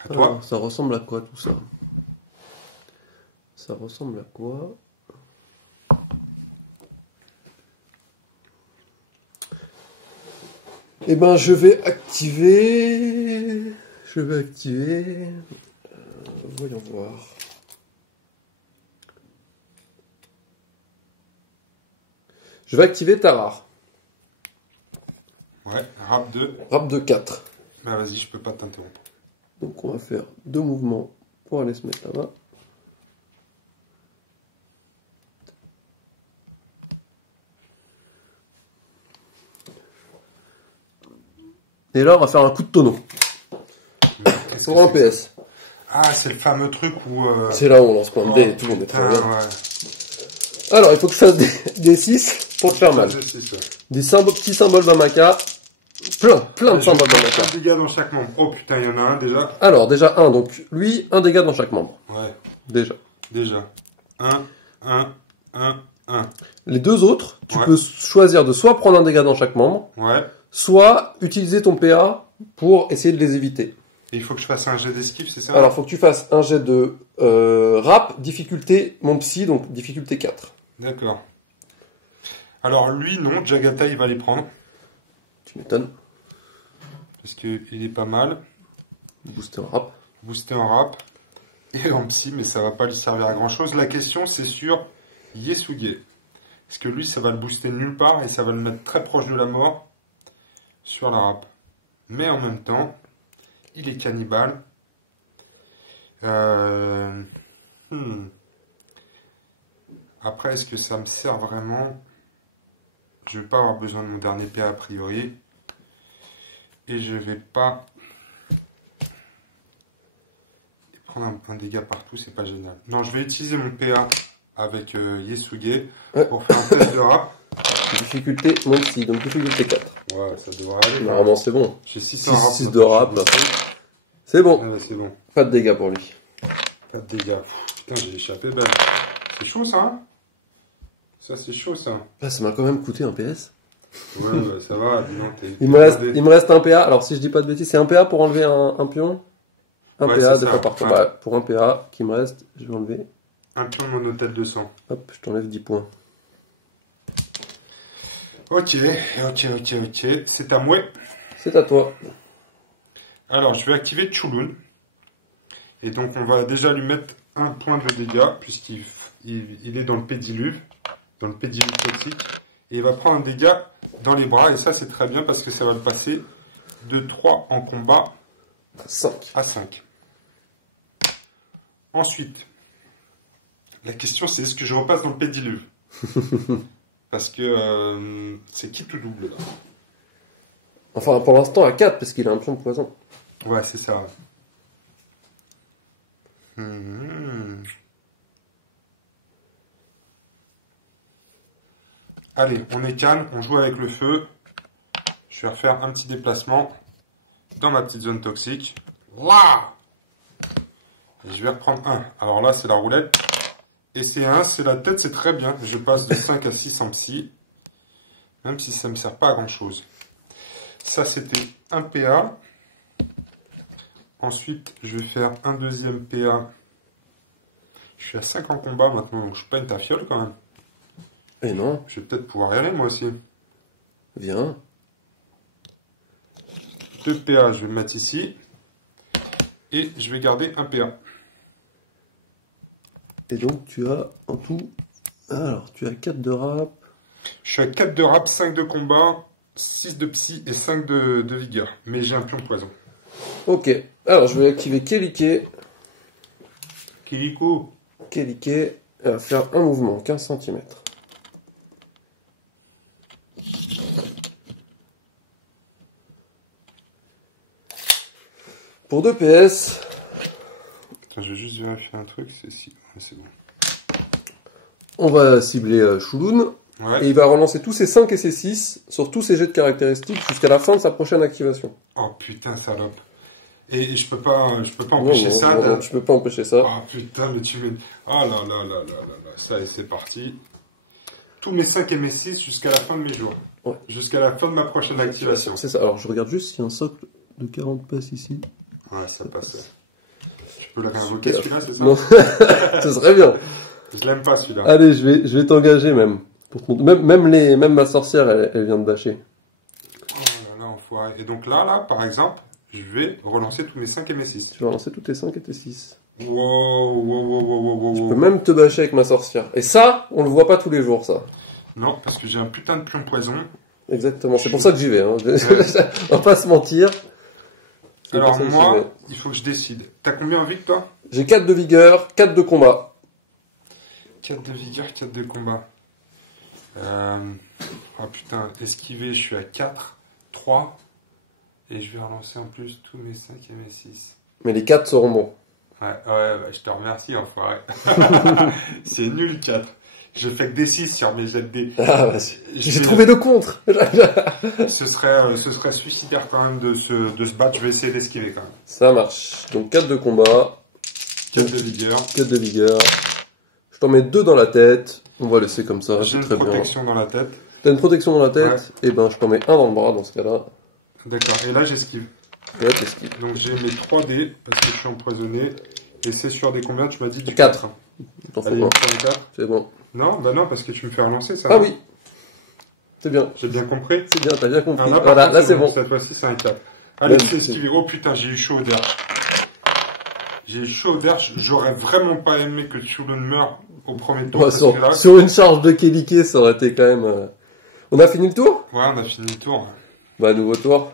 À toi. Alors, ça ressemble à quoi tout ça? Ça ressemble à quoi? Eh ben, je vais activer. Voyons voir. Je vais activer Tarar. Ouais, rap 2. Rap de 4. Bah vas-y, je peux pas t'interrompre. Donc on va faire 2 mouvements pour aller se mettre là-bas. Et là, on va faire un coup de tonneau. Pour un PS. Ah, c'est le fameux truc où... C'est là où on lance plein de dés et tout, on est très bien. Ouais. Alors, il faut que je fasse des 6 pour te faire mal. Des petits symboles Bamaka. Plein de symboles Bamaka. Un dégât dans chaque membre. Oh putain, il y en a un déjà. Alors, déjà un. Donc, lui, un dégât dans chaque membre. Ouais. Déjà. 1. Les deux autres, tu peux choisir de soit prendre un dégât dans chaque membre, soit utiliser ton PA pour essayer de les éviter. Et il faut que je fasse un jet d'esquive, c'est ça? Alors, il faut que tu fasses un jet de rap, difficulté, mon psy, donc difficulté 4. D'accord. Alors, lui, non, Jagata, il va les prendre. Tu m'étonnes. Parce qu'il est pas mal. Booster en rap. Booster en rap. Et en psy, mais ça va pas lui servir à grand chose. La question, c'est sur Yesuge. Parce que lui, ça va le booster nulle part et ça va le mettre très proche de la mort sur la rap. Mais en même temps, il est cannibale. Après, est-ce que ça me sert vraiment? Je vais pas avoir besoin de mon dernier PA a priori. Et je vais pas prendre un dégât partout, c'est pas génial. Non, je vais utiliser mon PA avec Yesuge pour faire un test de rap. Difficulté, mon psy, donc difficulté 4. Ouais, ça devrait aller. Normalement, c'est bon. J'ai 6 de rap. C'est bon. Ouais, c'est bon. Pas de dégâts pour lui. Pas de dégâts. Putain, j'ai échappé belle. C'est chaud ça, hein? Ça, c'est chaud ça. Ah, ça m'a quand même coûté un PS. Ouais, ça va, dis donc. Il me reste un PA. Alors, si je dis pas de bêtises, c'est un PA pour enlever un pion. Un PA, deux fois par tour. Bah, pour un PA qui me reste, je vais enlever. Un pion de mon hôtel de sang. Hop, je t'enlève 10 points. Ok. C'est à moi. C'est à toi. Alors, je vais activer Chulun. Et donc, on va déjà lui mettre un point de dégâts, puisqu'il est dans le pédiluve, toxique. Et il va prendre un dégât dans les bras. Et ça, c'est très bien, parce que ça va le passer de 3 en combat à 5. Ensuite, la question, c'est est-ce que je repasse dans le pédiluve? Parce que c'est qui tout double là? Enfin, pour l'instant, à 4, parce qu'il a un pion de poison. Ouais, c'est ça. Allez, on est calme, on joue avec le feu. Je vais refaire un petit déplacement dans ma petite zone toxique. Waouh! Je vais reprendre un. Alors là, c'est la roulette. Et c'est 1, c'est la tête, c'est très bien. Je passe de 5 à 6 en psy. Même si ça ne me sert pas à grand chose. Ça, c'était un PA. Ensuite, je vais faire un deuxième PA. Je suis à 5 en combat maintenant, donc je peine ta fiole quand même. Et non. Je vais peut-être pouvoir y aller moi aussi. Viens. 2 PA, je vais le mettre ici. Et je vais garder un PA. Et donc tu as en tout... Alors, tu as 4 de rap. Je suis à 4 de rap, 5 de combat, 6 de psy et 5 de vigueur. Mais j'ai un pion poison. Ok. Alors, je vais activer Kelike. Kiliko. Kelike. Elle va faire un mouvement, 15 cm. Pour 2 PS. Attends, je vais juste vérifier un truc. C'est bon. On va cibler Chulun. Et il va relancer tous ses 5 et ses 6 sur tous ses jets de caractéristiques jusqu'à la fin de sa prochaine activation. Oh putain, salope. Et je peux pas empêcher ça. Non, tu peux pas empêcher ça. Oh putain, mais tu veux... Oh là là là là là là. Ça y est, c'est parti. Tous mes 5 et mes 6 jusqu'à la fin de mes jours. Ouais. Jusqu'à la fin de ma prochaine activation. C'est ça. Alors je regarde juste s'il y a un socle de 40 passes ici. Ouais, ça passe. Tu peux le réinvoquer celui-là, c'est ça? Non, ce serait bien. Je l'aime pas celui-là. Allez, je vais t'engager même. Même ma sorcière, elle vient de dasher. Oh là là, enfoiré. Et donc là, par exemple, je vais relancer tous mes 5 et mes 6. Tu vas relancer tous tes 5 et tes 6. Wow. Je peux même te bâcher avec ma sorcière. Et ça, on le voit pas tous les jours, ça. Non, parce que j'ai un putain de pion poison. Exactement, c'est pour ça que j'y vais. Hein. On va pas se mentir. Alors moi, il faut que je décide. T'as combien en vie, toi? J'ai 4 de vigueur, 4 de combat. 4 de vigueur, 4 de combat. Oh putain, esquiver, je suis à 4, 3. Et je vais relancer en plus tous mes 5 et mes 6. Mais les 4 seront bons. Ouais, bah, je te remercie, enfoiré. C'est nul 4. Je fais que des 6 sur mes jets de dés. Ah, bah, j'ai trouvé le contre. ce serait suicidaire quand même de se battre. Je vais essayer d'esquiver quand même. Ça marche. Donc 4 de combat. 4 de vigueur. 4 de vigueur. Je t'en mets 2 dans la tête. On va laisser comme ça. J'ai une protection dans la tête. T'as une protection dans la tête? Ouais. Et ben je t'en mets 1 dans le bras dans ce cas-là. D'accord. Et là j'esquive. Et là t'esquives. Donc j'ai mes 3 dés parce que je suis empoisonné. Et c'est sur des combien? Tu m'as dit du 4. Allez, 4. C'est bon. Non, bah non, parce que tu me fais relancer ça. Ah oui. C'est bien. J'ai bien compris. C'est bien, t'as bien compris. Là, voilà, là c'est bon. Cette fois-ci c'est un 4. Allez, je esquivé. Oh putain, j'ai eu chaud au derche. J'ai eu chaud au derche. J'aurais vraiment pas aimé que Tsulun meure au premier tour. Ouais, sur une charge de Kelike, ça aurait été quand même... On a fini le tour? Ouais, on a fini le tour. Bah, nouveau tour.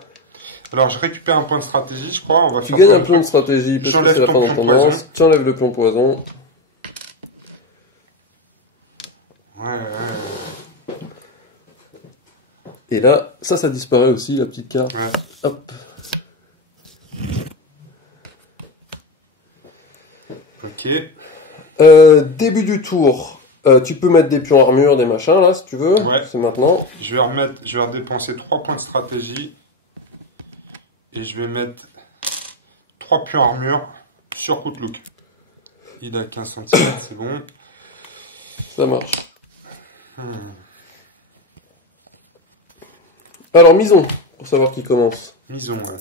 Alors, je récupère un point de stratégie, je crois. Tu gagnes un point de stratégie parce que c'est la fin de ton lance. Tu enlèves le pion poison. Ouais. Et là, ça disparaît aussi, la petite carte. Ouais. Hop. Ok. Début du tour. Tu peux mettre des pions armure, des machins, là, si tu veux. Ouais. C'est maintenant. Je vais redépenser 3 points de stratégie. Et je vais mettre 3 pions armure sur Koutlouk. Il a 15 cm, c'est bon. Ça marche. Alors, Mison, pour savoir qui commence. Mison, ouais.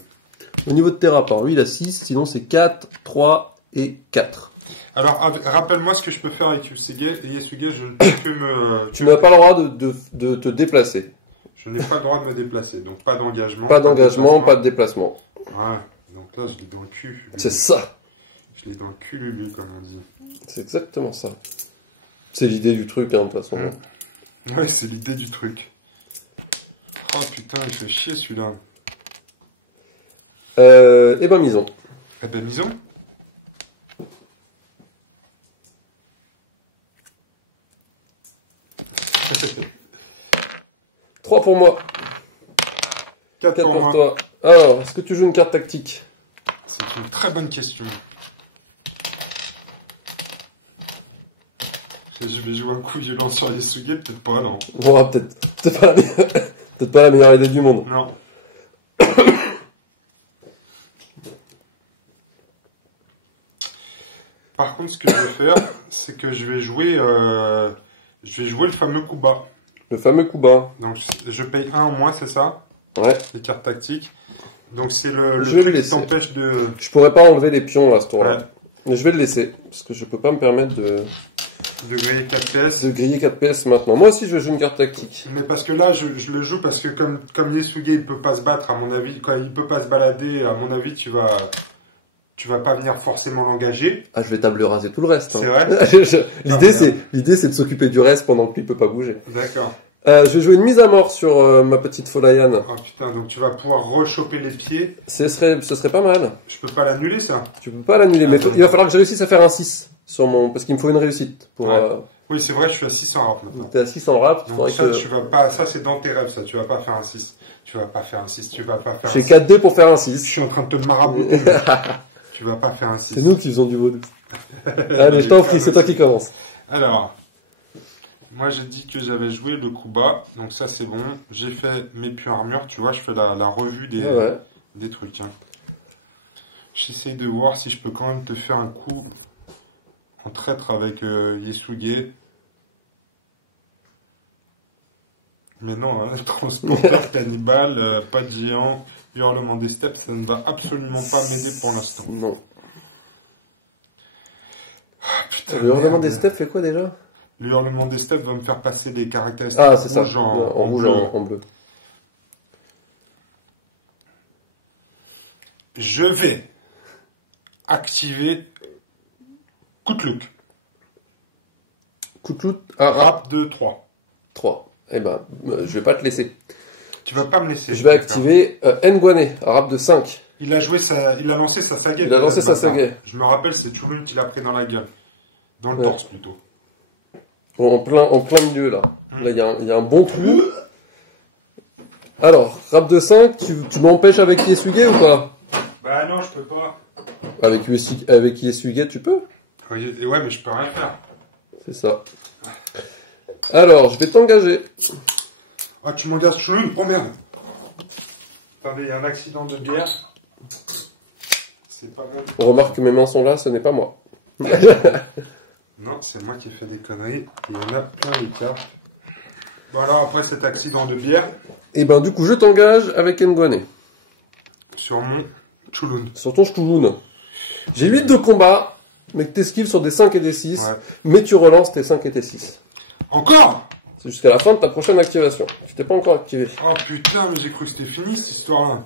Au niveau de tes rapports, lui il a 6, sinon c'est 4, 3 et 4. Alors, rappelle-moi ce que je peux faire avec Yusuge. Et Yusuge, je ne peux que me... Tu n'as pas le droit de te déplacer. Je n'ai pas le droit de me déplacer, donc pas d'engagement. Pas d'engagement, pas de déplacement. Ouais, donc là je l'ai dans le cul. C'est ça. Je l'ai dans le cul, Lulu, comme on dit. C'est exactement ça. C'est l'idée du truc, hein, de toute façon. Ouais, c'est l'idée du truc. Oh putain, il fait chier celui-là. Eh ben, Mison. Eh ben, Mison. Trois pour moi. 4 pour toi. Alors, est-ce que tu joues une carte tactique? C'est une très bonne question. Je vais jouer un coup violent sur les Suge, peut-être pas, non. Bon, peut-être pas la meilleure idée du monde. Non. Par contre, ce que je vais faire, c'est que je vais jouer le fameux coup bas. Le fameux coup bas. Donc, je paye 1 en moins, c'est ça? Ouais. Les cartes tactiques. Donc, c'est le truc qui t'empêche de... Je pourrais pas enlever les pions à ce tour-là. Ouais. Mais je vais le laisser, parce que je peux pas me permettre de griller 4 pièces. De griller 4 pièces maintenant. Moi aussi, je vais jouer une carte tactique. Mais parce que là, je le joue parce que comme Yusuge, il peut pas se battre, à mon avis, quand il peut pas se balader, à mon avis, tu vas pas venir forcément l'engager. Ah, je vais table raser tout le reste. Hein. C'est vrai? L'idée, c'est de s'occuper du reste pendant que lui peut pas bouger. D'accord. Je vais jouer une mise à mort sur ma petite Folayan. Oh putain, donc tu vas pouvoir rechoper les pieds. Ce serait pas mal. Je peux pas l'annuler, ça? Tu peux pas l'annuler, mais il va falloir que je réussisse à faire un 6 sur mon, parce qu'il me faut une réussite pour, ouais. Oui, c'est vrai, je suis à 6 en rap maintenant. T'es à 6 en rap. Donc ça, tu vas pas, ça c'est dans tes rêves, ça, tu vas pas faire un 6. Tu vas pas faire un 6, tu vas pas faire un 6. J'ai 4 dés pour faire un 6. Je suis en train de te marabouter. Tu vas pas faire un 6. C'est nous qui faisons du vaudou. Allez, je t'en prie, c'est toi qui commence. Alors, Moi j'ai dit que j'avais joué le coup bas, donc ça c'est bon. J'ai fait mes puits armure, tu vois, je fais la revue des trucs. Hein. J'essaye de voir si je peux quand même te faire un coup en traître avec Yasuge. Mais non, hein, transporteur cannibale, pas de géant, hurlement des steppes, ça ne va absolument pas m'aider pour l'instant. Non. Ah, putain, le hurlement des steppes fait quoi déjà? Le hurlement des steppes va me faire passer des caractéristiques rouges ça. En rouge bleu. En bleu. Je vais activer Kutluk. Kutluk Rap de 3. 3. Eh ben, je vais pas te laisser. Tu vas pas me laisser. Je vais activer Ngwane, rap de 5. Il a lancé sa saga. Il a lancé sa saga. Je me rappelle, c'est Chulun qui l'a pris dans la gueule. Dans le torse plutôt. En plein milieu là. Là, il y a un bon coup. Alors, rap de 5, tu m'empêches avec Yasuge ou pas? Bah non, je peux pas. Avec Yasuge, tu peux? Ouais, mais je peux rien faire. C'est ça. Alors, je vais t'engager. Ah, tu m'engages Chulun? Oh merde. Attendez, il y a un accident de bière. C'est pas bon. On remarque que mes mains sont là, ce n'est pas moi. Non, c'est moi qui ai fait des conneries. Il y en a plein les cartes. Bon alors après cet accident de bière. Et ben du coup je t'engage avec Ngwane. Sur mon Chulun. Sur ton Chulun. J'ai 8 de combat, mais que t'esquives sur des 5 et des 6. Ouais. Mais tu relances tes 5 et tes 6. Encore? C'est jusqu'à la fin de ta prochaine activation. Tu t'es pas encore activé. Oh putain, mais j'ai cru que c'était fini cette histoire-là.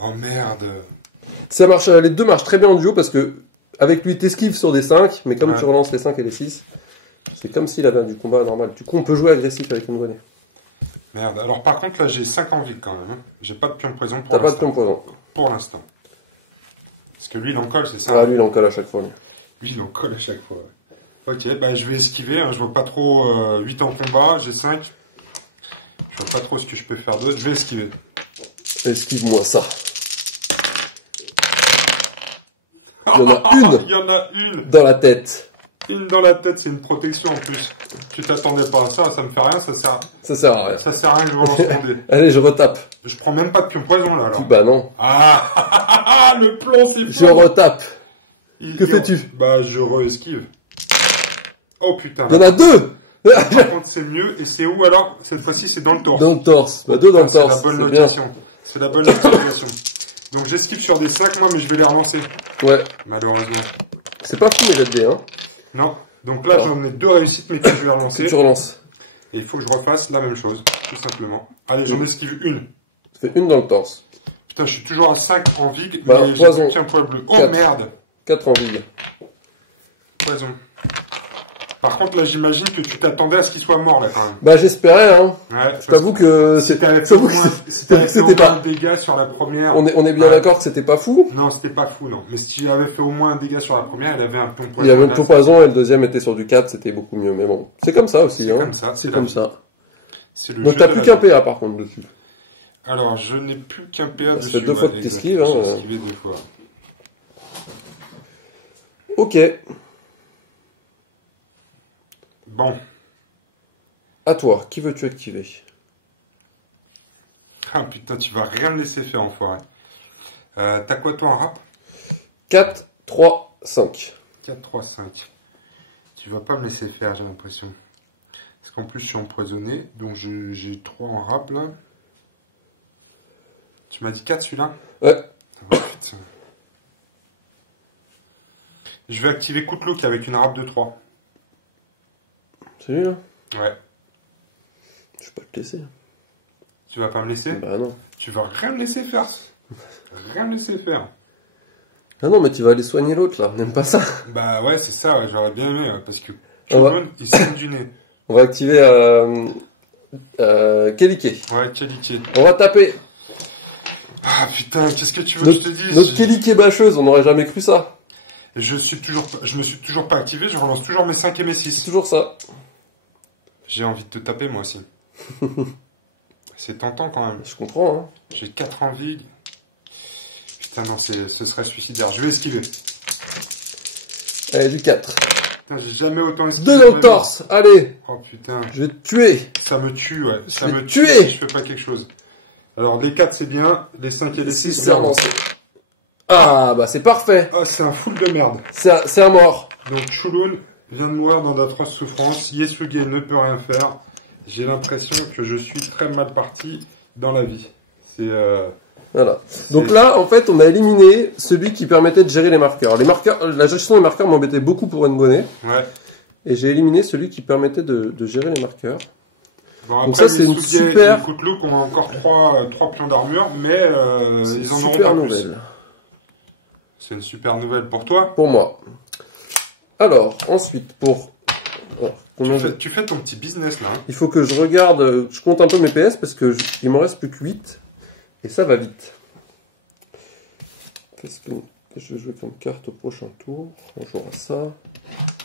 Oh merde. Ça marche, les deux marchent très bien en duo parce que avec lui t'esquives sur des 5, mais comme tu relances les 5 et les 6, c'est comme s'il avait du combat normal. Du coup on peut jouer agressif avec Ngwane. Merde, alors par contre là j'ai 5 en vie quand même. Hein. J'ai pas de pion de poison pour l'instant. T'as pas de pion de poison? Pour l'instant. Parce que lui il en colle, c'est ça? Ah lui il en colle à chaque fois. Lui il en colle à chaque fois. Ouais. Ok, bah je vais esquiver, hein. Je vois pas trop 8 en combat, j'ai 5. Je vois pas trop ce que je peux faire d'autre, je vais esquiver. Esquive-moi ça. Il y en a une. Il y en a une. Dans la tête. Une dans la tête, c'est une protection en plus. Tu t'attendais pas à ça, ça me fait rien, ça sert à rien. Ça sert à rien que je relance mon dé. Allez, je retape. Je prends même pas de pion poison là alors. Bah non. Ah, le plan c'est fort. Je retape. Que fais-tu? Bah je re-esquive. Oh putain. Il y en a deux. Par contre c'est mieux, et c'est où alors? Cette fois-ci c'est dans le torse. Dans le torse. Bah deux dans le torse. C'est la bonne notation. C'est la bonne notation. Donc j'esquive sur des 5 moi, mais je vais les relancer. Ouais. Malheureusement. C'est pas fou les jets de dés, hein. Non. Donc là j'en ai 2 réussites, mais que je vais relancer. Que tu relances. Et il faut que je refasse la même chose, tout simplement. Allez, j'en esquive une. Tu fais une dans le torse. Putain, je suis toujours à 5 en vig, bah, mais j'ai plus qu'un poil bleu. Oh 4. Merde. 4 en vig. Poison. Par contre, là, j'imagine que tu t'attendais à ce qu'il soit mort, là, quand même. Bah, j'espérais, hein. Ouais. Je t'avoue que c'était pas un dégât sur la première. On est bien d'accord que c'était pas fou. Non, c'était pas fou, non. Mais si tu avais fait au moins un dégât sur la première, il avait un pion poison. Il y avait un pion poison et le deuxième était sur du 4, c'était beaucoup mieux. Mais bon, c'est comme ça aussi, hein. C'est comme ça. Donc t'as plus qu'un PA par contre dessus. Alors, je n'ai plus qu'un PA dessus. Ça fait 2 fois que t'esquives, hein. J'ai esquivé 2 fois. Ok. Bon. À toi, qui veux-tu activer? Ah putain, tu vas rien me laisser faire, enfoiré. T'as quoi toi en rap? 4, 3, 5. 4, 3, 5. Tu vas pas me laisser faire, j'ai l'impression. Parce qu'en plus, je suis empoisonné, donc j'ai 3 en rap, là. Tu m'as dit 4, celui-là? Ouais. Oh, putain. Je vais activer Kutluk avec une rap de 3. Celui-là? Ouais. Je vais pas te laisser. Tu vas pas me laisser? Bah non. Tu vas rien me laisser faire. Rien me laisser faire. Ah non, mais tu vas aller soigner l'autre, là. N'aime pas ça. Bah ouais, c'est ça, ouais, j'aurais bien aimé, ouais, parce que Chulun, il saigne du nez. On va activer Kelike. Ouais, Kelike. On va taper. Ah putain, qu'est-ce que tu veux que je te dise? Notre Kelike bâcheuse, on n'aurait jamais cru ça. Je me suis toujours pas activé, je relance toujours mes 5 et mes 6. C'est toujours ça. J'ai envie de te taper moi aussi. C'est tentant quand même. Je comprends, hein. J'ai 4 en vig. Putain non, ce serait suicidaire. Je vais esquiver. Allez, du 4. Putain, j'ai jamais autant esquivé. 2 dans le torse, allez. Oh putain. Je vais te tuer. Ça me tue, ouais. Ça me tue si je fais pas quelque chose. Alors, les 4 c'est bien, les 5 et les 6 c'est avancé. Ah, bah c'est parfait. Oh, c'est un full de merde. C'est un mort. Donc, Chulun vient de mourir dans d'atroces souffrances. Yesuge ne peut rien faire. J'ai l'impression que je suis très mal parti dans la vie. C'est... Voilà. Donc là, en fait, on a éliminé celui qui permettait de gérer les marqueurs. La gestion des marqueurs m'embêtait beaucoup pour Ngone. Ouais. Et j'ai éliminé celui qui permettait de gérer les marqueurs. Bon, donc après, ça, c'est une super... Les Koutluk ont encore 3 pions d'armure, mais ils en auront super pas nouvelle. plus. C'est une super nouvelle pour toi. Pour moi. Alors, ensuite, pour... Tu fais ton petit business, là. Hein. Il faut que je regarde... Je compte un peu mes PS, parce que il m'en reste plus que 8. Et ça va vite. Qu'est-ce que je vais jouer comme carte au prochain tour? On jouera ça.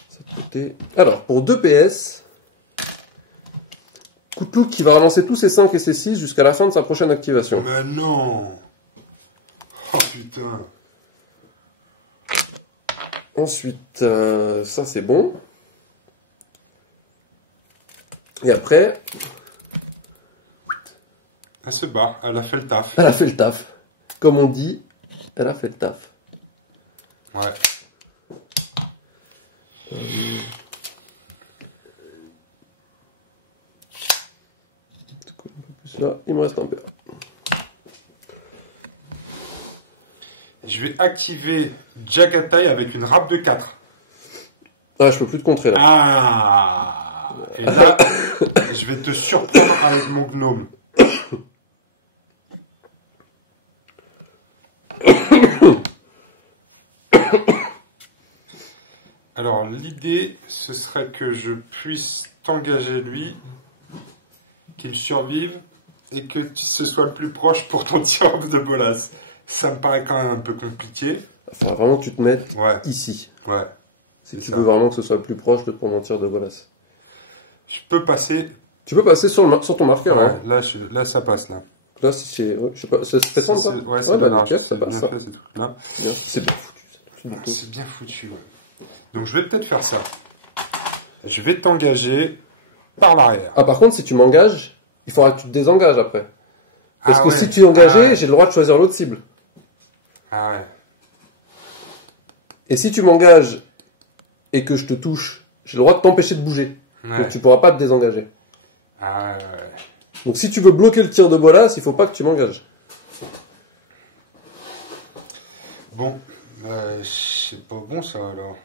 Ça de côté. Alors, pour 2 PS... Koutluk qui va ramasser tous ses 5 et ses 6 jusqu'à la fin de sa prochaine activation. Mais non! Oh putain! Ensuite, ça c'est bon. Et après... Elle se bat, elle a fait le taf. Elle a fait le taf. Comme on dit, elle a fait le taf. Ouais. Là, il me reste un peu. Je vais activer Jagatai avec une râpe de 4. Ah, je peux plus te contrer là. Ah! Et là, je vais te surprendre avec mon gnome. Alors, l'idée, ce serait que je puisse t'engager lui, qu'il survive, et que ce soit le plus proche pour ton tir de bolas. Ça me paraît quand même un peu compliqué. Enfin, vraiment, tu te mettes ici. Ouais. Si tu veux vraiment que ce soit le plus proche de ton tir de bolas. Je peux passer... Tu peux passer sur ton marqueur. Ouais, hein. là, ça passe, là. Là, si c'est... je sais pas, ça se fait prendre, ça? Ouais, c'est bah nickel, ça passe, ça. C'est bien foutu. C'est bien foutu, ouais. Donc, je vais peut-être faire ça. Je vais t'engager par l'arrière. Ah, par contre, si tu m'engages, il faudra que tu te désengages après. Parce que si tu es engagé, j'ai le droit de choisir l'autre cible. Ah ouais. Et si tu m'engages et que je te touche, j'ai le droit de t'empêcher de bouger. Ouais. Donc tu pourras pas te désengager. Ah ouais. Donc si tu veux bloquer le tir de bolas, il faut pas que tu m'engages. Bon, c'est pas bon ça alors.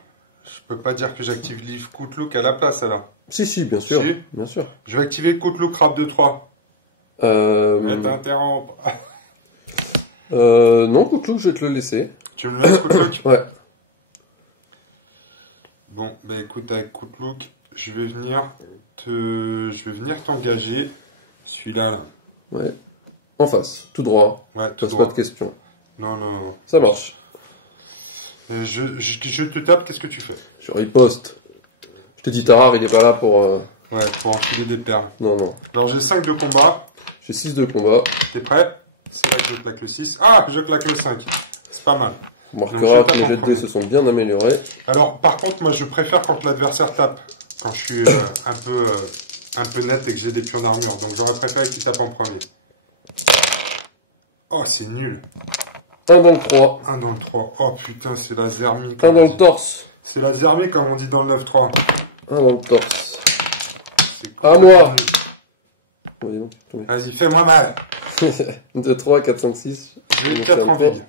Je peux pas dire que j'active Leaf Koutluk à la place alors. Si, bien sûr. Si. Bien sûr. Je vais activer Koutluk rap de 3. Mais t'interrompre. Non, Koutluk, je vais te le laisser. Tu me laisses Koutluk? Ouais. Bon, bah écoute, avec Koutluk, je vais venir t'engager. Celui-là, là. Ouais. En face, tout droit. Ouais, tout Pose droit. pas de questions. Non. Ça marche. Je te tape, qu'est-ce que tu fais? Je riposte. Je te dis, Tarar, il est pas là pour... Ouais, pour enfiler des perles. Non. Alors j'ai 5 de combat. J'ai 6 de combat. T'es prêt? C'est là que je claque le 6. Ah, je claque le 5. C'est pas mal. On remarquera que mes jets de dés se sont bien améliorés. Alors, par contre, moi je préfère quand l'adversaire tape. Quand je suis un peu net et que j'ai des pions d'armure. Donc j'aurais préféré qu'il tape en premier. Oh, c'est nul. 1 dans le 3. 1 dans le 3. Oh putain, c'est la zermie. 1 dans le torse. C'est la zermie comme on dit dans le 9-3. 1 dans le torse. À moi. Vas-y, fais-moi mal. 2, 3, 4, 5, 6. Je vais 4 en vide.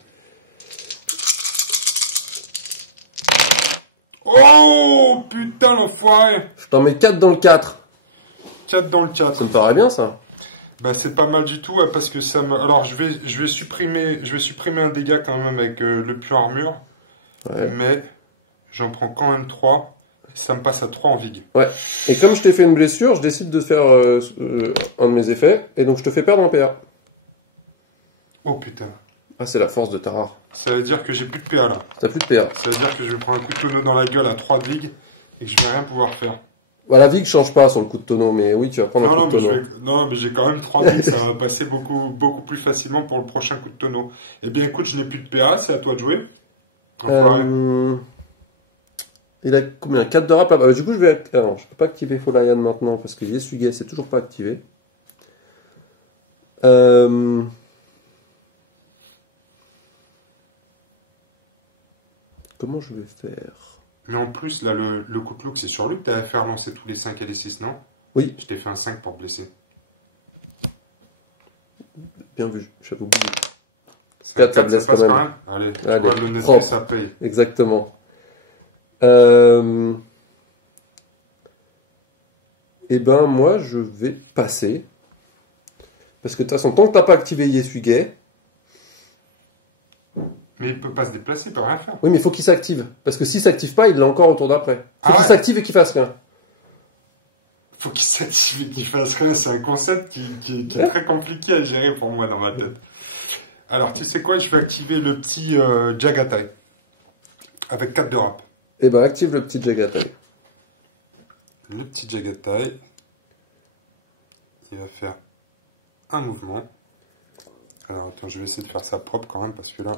Oh putain l'enfoiré. Je t'en mets 4 dans le 4. 4 dans le 4. Ça me paraît bien ça. Bah c'est pas mal du tout ouais, parce que ça me... Alors je vais supprimer un dégât quand même avec le pion armure. Ouais. Mais j'en prends quand même 3. Ça me passe à 3 en vig. Ouais. Et comme je t'ai fait une blessure, je décide de faire un de mes effets. Et donc je te fais perdre un PA. Oh putain. Ah c'est la force de Tarar. Ça veut dire que j'ai plus de PA là. T'as plus de PA. Ça veut dire que je vais prendre un coup de tonneau dans la gueule à 3 de vig. Et que je vais rien pouvoir faire. Bah, la vig change pas sur le coup de tonneau, mais oui, tu vas prendre un coup de tonneau. Non, mais j'ai quand même 3 vigs, ça va passer beaucoup plus facilement pour le prochain coup de tonneau. Eh bien, écoute, je n'ai plus de PA, c'est à toi de jouer. Il a combien? 4 de rap là-bas. Du coup, je vais. Alors, je peux pas activer Folayan maintenant parce que Yesuge, c'est toujours pas activé. Comment je vais faire? Mais en plus, là, le coup de look, c'est sur lui que tu avais fait lancer tous les 5 et les 6, non? Oui. Je t'ai fait un 5 pour te blesser. Bien vu, j'avais oublié. 4, ça blesse quand même. Allez, tu vois, l'honnêteté, ça paye. Exactement. Et ben, moi, je vais passer. Parce que de toute façon, tant que t'as pas activé Yesuge. Mais il peut pas se déplacer, il peut rien faire. Oui, mais il faut qu'il s'active. Parce que s'il s'active pas, il l'a encore au tour d'après. Faut qu'il s'active et qu'il fasse rien. Faut qu'il s'active et qu'il fasse rien. C'est un concept qui est très compliqué à gérer pour moi dans ma tête. Alors, tu sais quoi, je vais activer le petit Jagatai. Avec 4 de rap. Eh ben, active le petit Jagatai. Le petit Jagatai. Il va faire un mouvement. Alors, attends, je vais essayer de faire ça propre quand même, parce que là...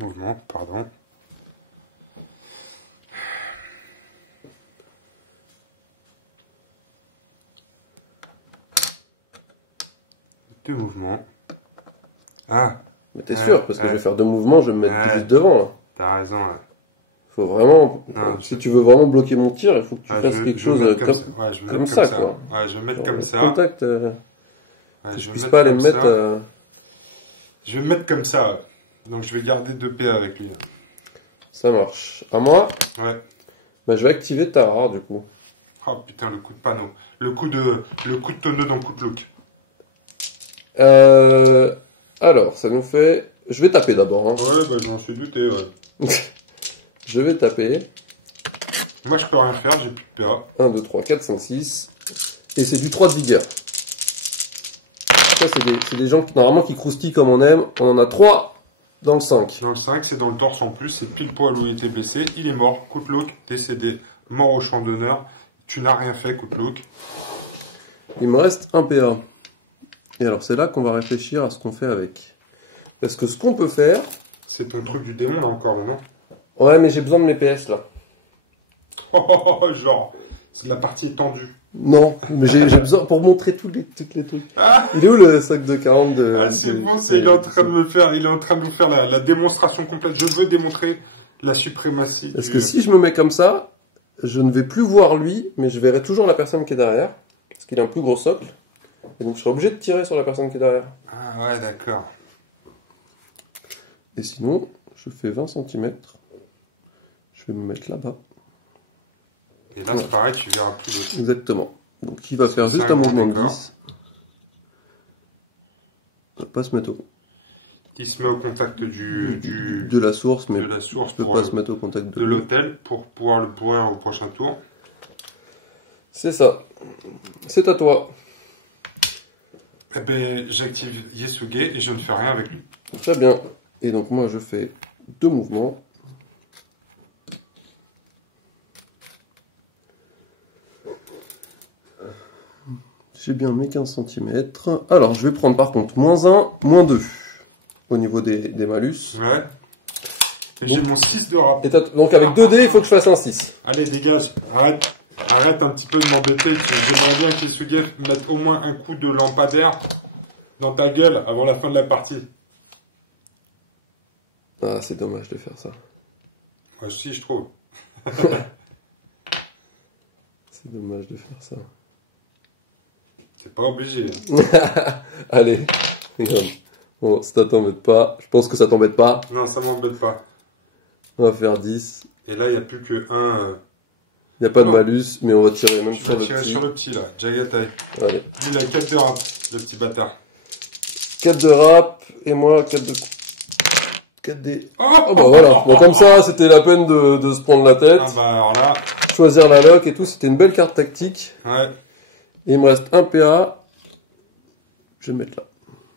Un mouvement, pardon. Deux mouvements. Ah. Mais t'es sûr, parce que je vais faire 2 mouvements, je vais me mettre juste devant, là. T'as raison, là. Faut vraiment, si tu veux vraiment bloquer mon tir, il faut que tu fasses quelque chose comme ça, quoi. Ouais, je vais mettre comme ça. Contact, que je puisse pas aller me mettre... Je vais me mettre comme ça. Donc je vais garder 2 PA avec lui. Ça marche. À moi? Ouais. Bah, je vais activer Tarare, du coup. Oh putain, le coup de panneau. Le coup de tonneau dans le coup de look. Alors, ça nous fait... Je vais taper d'abord. Hein. Ouais, bah j'en suis douté, ouais. Je vais taper. Moi, je peux rien faire, j'ai plus de PA. 1, 2, 3, 4, 5, 6. Et c'est du 3 de vigueur. Ça, c'est des gens qui, normalement, qui croustillent comme on aime. On en a 3 dans le 5. Dans le 5, c'est dans le torse en plus. C'est pile poil où il était blessé. Il est mort. Coup de look, décédé. Mort au champ d'honneur. Tu n'as rien fait, coup de look. Il me reste un PA. Et alors, c'est là qu'on va réfléchir à ce qu'on fait avec. Parce que ce qu'on peut faire... C'est ton truc du démon, là, encore, non? Ouais, mais j'ai besoin de mes PS, là. Genre, c'est de la partie étendue. Non, mais j'ai besoin pour montrer tous les trucs. Ah, il est où le sac de 40 de... Ah, c'est bon, il est en train de me faire, il est en train de nous faire la démonstration complète. Je veux démontrer la suprématie. Parce que si je me mets comme ça, je ne vais plus voir lui, mais je verrai toujours la personne qui est derrière. Parce qu'il a un plus gros socle. Et donc je serai obligé de tirer sur la personne qui est derrière. Ah ouais, d'accord. Et sinon, je fais 20 cm. Je vais me mettre là-bas. Et là, c'est pareil, tu verras plus l'autre. Exactement. Donc il va faire juste un mouvement de 10. Il va pas se mettre au... Il se met au contact de la source, mais de la source il ne peut pas se mettre au contact de l'hôtel pour pouvoir le boire au prochain tour. C'est ça. C'est à toi. Eh ben, j'active Yesuge et je ne fais rien avec lui. Très bien. Et donc moi, je fais 2 mouvements. J'ai bien mes 15 cm. Alors, je vais prendre par contre -1, -2 au niveau des malus. Ouais. J'ai mon 6 de rap. Donc avec 2 dés, il faut que je fasse un 6. Allez, dégage. Arrête un petit peu de m'embêter. J'aimerais bien qu'Yesuge mette au moins un coup de lampadaire dans ta gueule avant la fin de la partie. Ah, c'est dommage de faire ça. Moi aussi, je trouve. C'est dommage de faire ça. C'est pas obligé. Allez, regarde. Bon, ça t'embête pas. Je pense que ça t'embête pas. Non, ça m'embête pas. On va faire 10. Et là, il n'y a plus que 1. Il n'y a pas de malus, mais on va tirer même sur le petit. Je vais tirer sur le petit, là. Jagatai. Allez. Il a 4 de rap, le petit bâtard. 4 de rap, et moi 4 de... 4 des... Oh bah voilà. Bon, comme ça, c'était la peine de se prendre la tête. Ah bah alors là... Choisir la lock et tout, c'était une belle carte tactique. Ouais. Et il me reste un PA. Je vais le mettre là.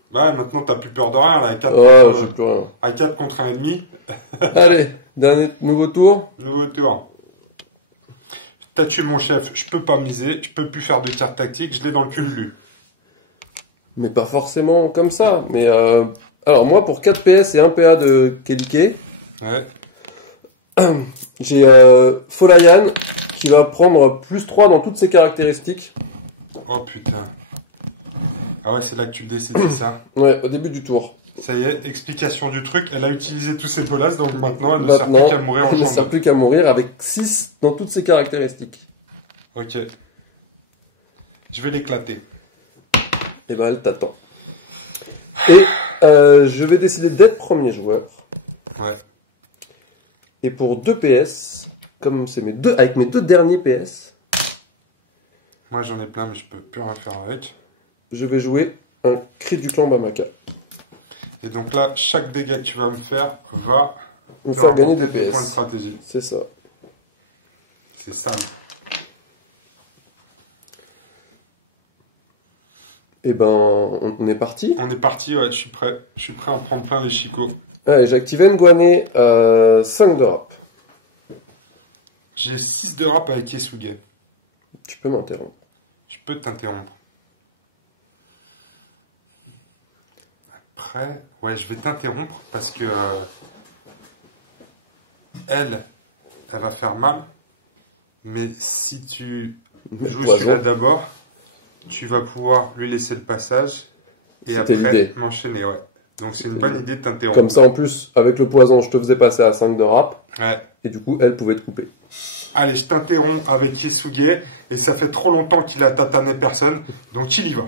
Bah maintenant t'as plus peur de rien, là. À 4, oh, j'ai plus rien. À 4 contre 1,5. Allez, nouveau tour. Nouveau tour. T'as tué mon chef, je peux pas miser, je peux plus faire de carte tactique, je l'ai dans le cul de lui. Mais pas forcément comme ça. Mais alors moi, pour 4 PS et 1 PA de Kelike, j'ai Folayan qui va prendre plus 3 dans toutes ses caractéristiques. Oh putain. Ah ouais, c'est là que tu le décides, ça. Ouais, au début du tour. Ça y est, explication du truc. Elle a utilisé tous ses bolas, donc maintenant elle ne sert plus qu'à mourir en elle ne sert plus qu'à mourir avec 6 dans toutes ses caractéristiques. Ok. Je vais l'éclater. Et ben elle t'attend. Et je vais décider d'être premier joueur. Ouais. Et pour 2 PS, comme c'est avec mes 2 derniers PS. Moi j'en ai plein mais je peux plus rien faire avec. Je vais jouer un cri du clan Bamaka. Et donc là, chaque dégât que tu vas me faire va me faire gagner des PS. Points de stratégie. C'est ça. C'est ça. Et ben, on est parti. On est parti, ouais, je suis prêt. Je suis prêt à en prendre plein les chicots. Allez, j'ai activé Ngwane, 5 de rap. J'ai 6 de rap avec Yesuge. Tu peux m'interrompre. Je peux t'interrompre. Après, ouais, je vais t'interrompre parce que elle va faire mal. Mais si tu joues celui-là d'abord, tu vas pouvoir lui laisser le passage et après m'enchaîner, ouais. Donc c'est une bonne idée de t'interrompre. Comme ça, en plus, avec le poison, je te faisais passer à 5 de rap. Ouais. Et du coup, elle pouvait te couper. Allez, je t'interromps avec Yesuge. Et ça fait trop longtemps qu'il a tatané personne. Donc il y va.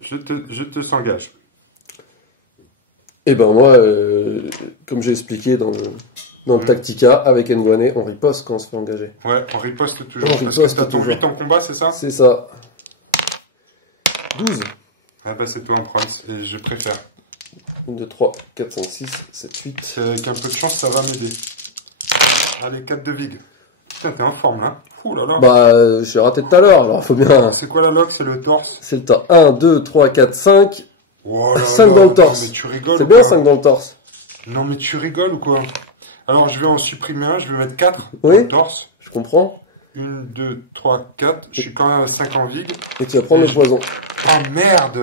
Je te s'engage. Et ben moi, comme j'ai expliqué dans le Tactica, avec Ngwane, on riposte quand on se fait engager. Ouais, on riposte toujours. Parce que t'as ton 8 en combat, c'est ça? C'est ça. 12. Ah bah c'est toi en prince, et je préfère. 1, 2, 3, 4, 5, 6, 7, 8. Avec un peu de chance, ça va m'aider. Allez, 4 de vig. Putain, t'es en forme là. Ouh là là. Bah, j'ai raté tout à l'heure, alors faut bien... C'est quoi la lock? C'est le torse? C'est le torse. 1, 2, 3, 4, 5. Oh là 5 dans le torse. Mais tu rigoles. C'est bien 5 dans le torse. Non mais tu rigoles ou quoi? Alors je vais en supprimer un, je vais mettre 4 oui, dans le torse. Je comprends. 1, 2, 3, 4. Je suis quand même à 5 en vig. Et tu vas prendre le poison. Oh merde!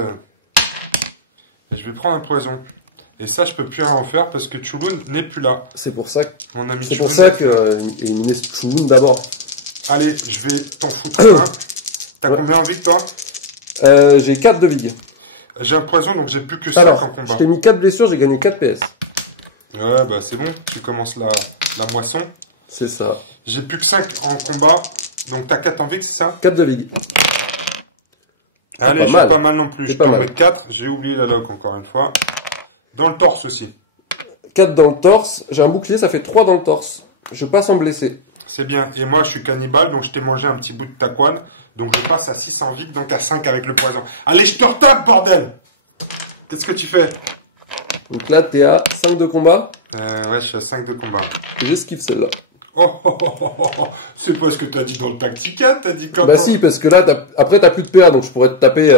Je vais prendre un poison. Et ça, je peux plus rien en faire parce que Chulun n'est plus là. C'est pour ça que... Mon ami c'est pour ça que éliminer Chulun d'abord. Allez, je vais t'en foutre un. T'as combien en vig, toi? J'ai 4 de vig. J'ai un poison, donc j'ai plus que 5 alors, en combat. Je t'ai mis 4 blessures, j'ai gagné 4 PS. Ouais, bah c'est bon. Tu commences la moisson. C'est ça. J'ai plus que 5 en combat. Donc t'as 4 en vig, c'est ça? 4 de vig. Allez, je suis pas mal non plus. Je peux en mettre 4. J'ai oublié la log encore une fois. Dans le torse aussi. 4 dans le torse. J'ai un bouclier, ça fait 3 dans le torse. Je passe en blessé. C'est bien. Et moi, je suis cannibale, donc je t'ai mangé un petit bout de taquane. Donc je passe à 6 en vide, donc à 5 avec le poison. Allez, je te retape, bordel! Qu'est-ce que tu fais? Donc là, t'es à 5 de combat. Ouais, je suis à 5 de combat. J'esquive celle-là. C'est pas ce que t'as dit dans le Tactica, t'as dit quand bah si, parce que là, après t'as plus de PA, donc je pourrais te taper...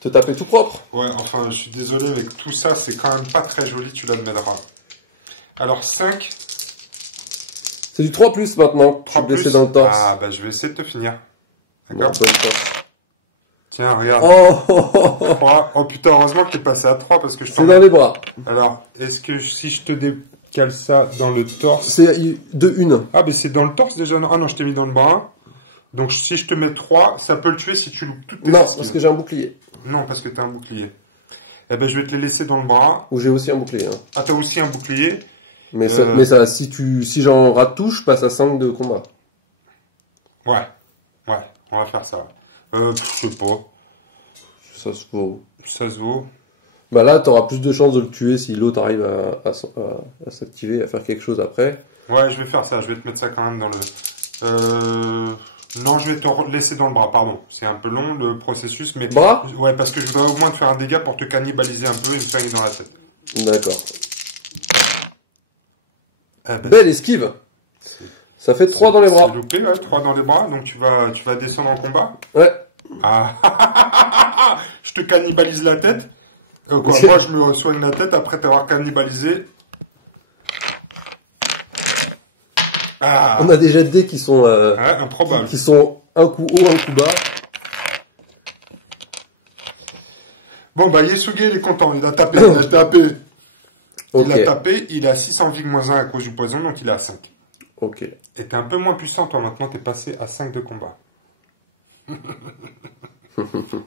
te taper tout propre. Ouais, enfin, je suis désolé, avec tout ça, c'est quand même pas très joli, tu l'admettras. Alors, 5... C'est du 3+, maintenant. Je suis blessé dans le torse. Ah, bah je vais essayer de te finir. D'accord. Tiens, regarde. Oh 3. Oh putain, heureusement que t'es passé à 3 parce que je c'est dans les bras. Alors, est-ce que si je te décale ça dans le torse... C'est de 1. Ah, mais c'est dans le torse déjà. Ah non, je t'ai mis dans le bras. Donc si je te mets 3, ça peut le tuer si tu loupes toutes tes non, parce que j'ai un bouclier. Non, parce que t'as un bouclier. Eh ben, je vais te les laisser dans le bras. Ou j'ai aussi un bouclier. Hein. Ah, t'as aussi un bouclier. Mais ça, si j'en rate tout, je passe à 5 de combat. Ouais, on va faire ça. Je sais pas. Ça se vaut. Ça se vaut. Bah là, t'auras plus de chances de le tuer si l'autre arrive à s'activer, à faire quelque chose après. Ouais, je vais faire ça. Je vais te mettre ça quand même dans le... Non, je vais te laisser dans le bras, pardon. C'est un peu long le processus, mais... Bras? Ouais, parce que je voudrais au moins te faire un dégât pour te cannibaliser un peu et me faire dans la tête. D'accord. Belle esquive. Ça fait 3 dans les bras. C'est loupé, ouais, 3 dans les bras, donc tu vas descendre en combat. Ouais. Ah, je te cannibalise la tête. Moi, je me soigne la tête après t'avoir cannibalisé. Ah. On a des jets de dés qui sont improbables. Qui sont un coup haut, un coup bas. Bon, bah, Yesuge, il est content. Il a tapé. Il a tapé. Il a tapé. Il a 600 vies moins 1 à cause du poison, donc il est à 5. Ok. Et t'es un peu moins puissant, toi. Maintenant, t'es passé à 5 de combat.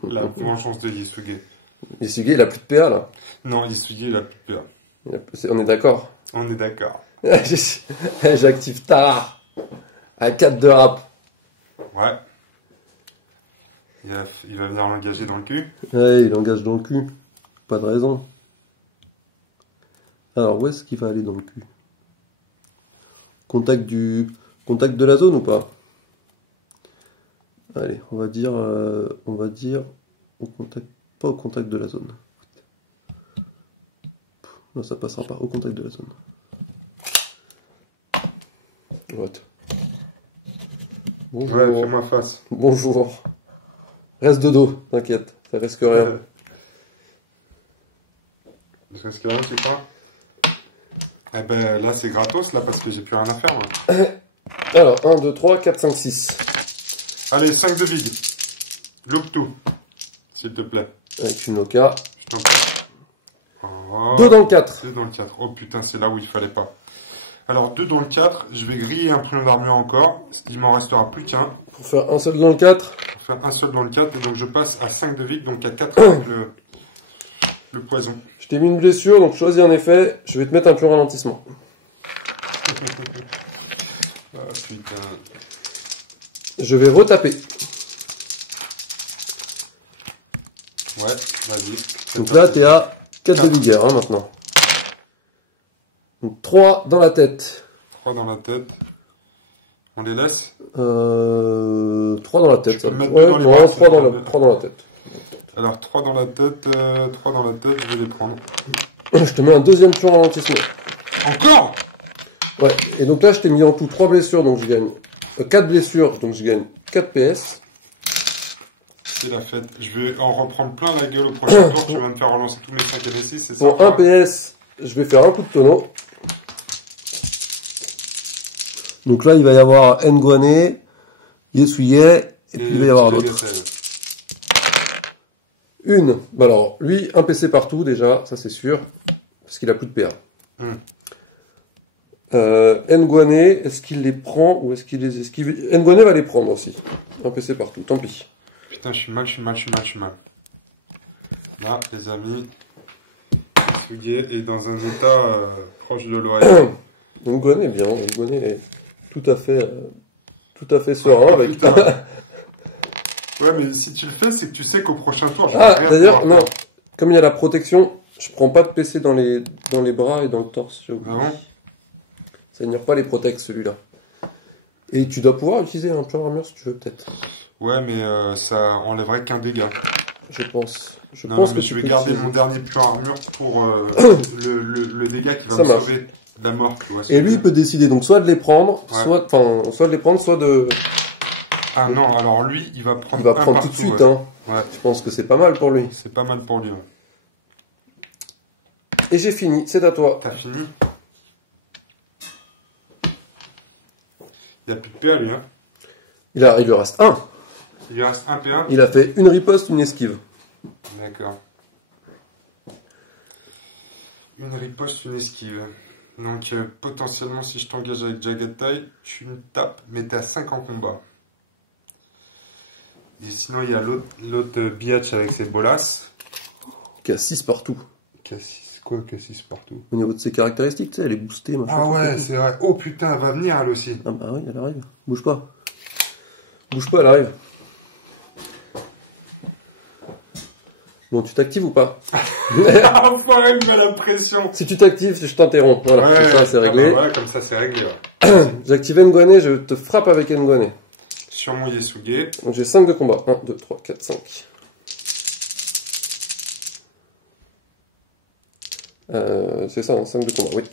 La vengeance de Yesuge. Yesuge, il a plus de PA, là. Non, Yesuge, il a plus de PA. On est d'accord. On est d'accord. J'active Tara. À 4 de rap. Ouais. Il va venir l'engager dans le cul. Ouais, il engage dans le cul. Pas de raison. Alors, où est-ce qu'il va aller dans le cul? Contact de la zone ou pas? Allez, on va dire au contact, pas au contact de la zone. Non, ça passera pas au contact de la zone. What? Bonjour. Ouais, fais-moi face. Bonjour. Reste de dos, t'inquiète, ça risque rien. Ça risque rien, tu crois? Eh ben là, c'est gratos, là, parce que j'ai plus rien à faire, moi. Alors, 1, 2, 3, 4, 5, 6. Allez, 5 de vide. Loupe tout, s'il te plaît. Avec une Oka. Je t'en prie. Oh, 2 dans le 4. 2 dans le 4. Oh putain, c'est là où il fallait pas. Alors, 2 dans le 4, je vais griller un prion d'armure encore. Il m'en restera plus qu'un. Pour faire un seul dans le 4. Pour faire un seul dans le 4, et donc je passe à 5 de vide, donc à 4 avec le poison. Je t'ai mis une blessure, donc choisis un effet. Je vais te mettre un pion ralentissement. Ah putain. Je vais retaper. Ouais, vas-y. Donc là, t'es à 4 de vigueur, hein, maintenant. Donc 3 dans la tête. 3 dans la tête. On les laisse 3 dans la tête. Ouais, non, 3 dans la tête. Alors 3 dans la tête, je vais les prendre. Je te mets un deuxième pion ralentissement. Encore? Ouais, et donc là, je t'ai mis en tout 3 blessures, donc je gagne 4 blessures, donc je gagne 4 PS. C'est la fête. Je vais en reprendre plein la gueule au prochain tour. Tu vas me faire relancer tous mes 5 et 6, c'est ça? Pour 1 PS, je vais faire un coup de tonneau. Donc là, il va y avoir Ngwane, Yesuye, et puis il va y avoir d'autres. Une. Bah alors, lui, un PC partout déjà, ça c'est sûr, parce qu'il a plus de PA. Ngwane, est-ce qu'il les prend ou est-ce qu'il les esquive? Ngwane va les prendre aussi. Un PC partout, tant pis. Putain, je suis mal. Là, les amis, Yesuye est dans un état proche de l'OAS. Ngwane est bien, Ngwane est tout à fait serein avec. Ouais, mais si tu le fais, c'est que tu sais qu'au prochain tour, d'ailleurs, non. Comme il y a la protection, je prends pas de PC dans les bras et dans le torse. J'ai oublié. Ah bon? Ça ignore pas les protects, celui-là. Et tu dois pouvoir utiliser un pion d'armure si tu veux, peut-être. Ouais, mais ça enlèverait qu'un dégât. Je pense. Je vais garder mon dernier pion armure pour le dégât qui va me sauver de la mort. Tu vois, et lui, il peut décider donc soit de les prendre, soit de les prendre, soit de... Ah non, alors lui, il va prendre tout de suite. Hein. Ouais. Je pense que c'est pas mal pour lui. C'est pas mal pour lui, ouais. Et j'ai fini, c'est à toi. T'as fini? Il n'y a plus de PA, lui, hein? Il lui reste un. Il lui reste un PA? Il a fait une riposte, une esquive. D'accord. Une riposte, une esquive. Donc, potentiellement, si je t'engage avec Jagatai, tu me tapes, mais t'es à 5 en combat. Et sinon, il y a l'autre biatch avec ses bolasses. Qui a 6 partout. Qui a 6 quoi, qui a 6 partout? Au niveau de ses caractéristiques, tu sais, elle est boostée. Machin, ah ouais, c'est vrai. Oh putain, elle va venir, elle aussi. Ah bah oui, elle arrive. Bouge pas. Bouge pas, elle arrive. Bon, tu t'actives ou pas? Enfoiré, il met la pression. Si tu t'actives, je t'interromps. Voilà, ouais, comme ça, c'est réglé. Bah ouais, comme ça, c'est réglé. Ouais. J'active Ngwane, je te frappe avec Ngwane. Sur mon Yesuge. Donc j'ai 5 de combat. 1, 2, 3, 4, 5. C'est ça, hein, 5 de combat, oui.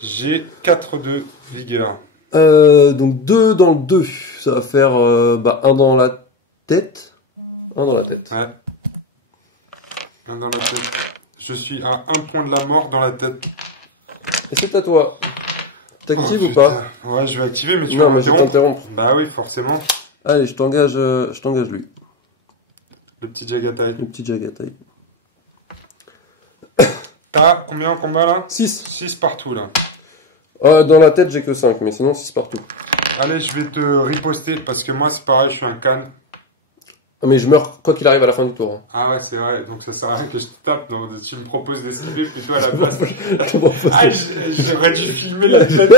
J'ai 4 de vigueur. Donc 2 dans le 2. Ça va faire 1 dans la tête. 1 dans la tête. Ouais. 1 dans la tête. Je suis à 1 point de la mort dans la tête. Et c'est à toi. T'actives ou pas? Ouais, je vais activer, mais tu vas m'interrompre. Bah oui, forcément. Allez, je t'engage lui. Le petit Jagatai. Le petit Jagatai. T'as combien en combat là? 6. 6 partout là. Dans la tête, j'ai que 5, mais sinon 6 partout. Allez, je vais te riposter parce que moi c'est pareil, je suis un can. Mais je meurs quoi qu'il arrive à la fin du tour. Hein. Ah ouais, c'est vrai, donc ça sert à rien que je te tape, donc tu me proposes d'esquiver plutôt à la place. J'aurais dû filmer la tête.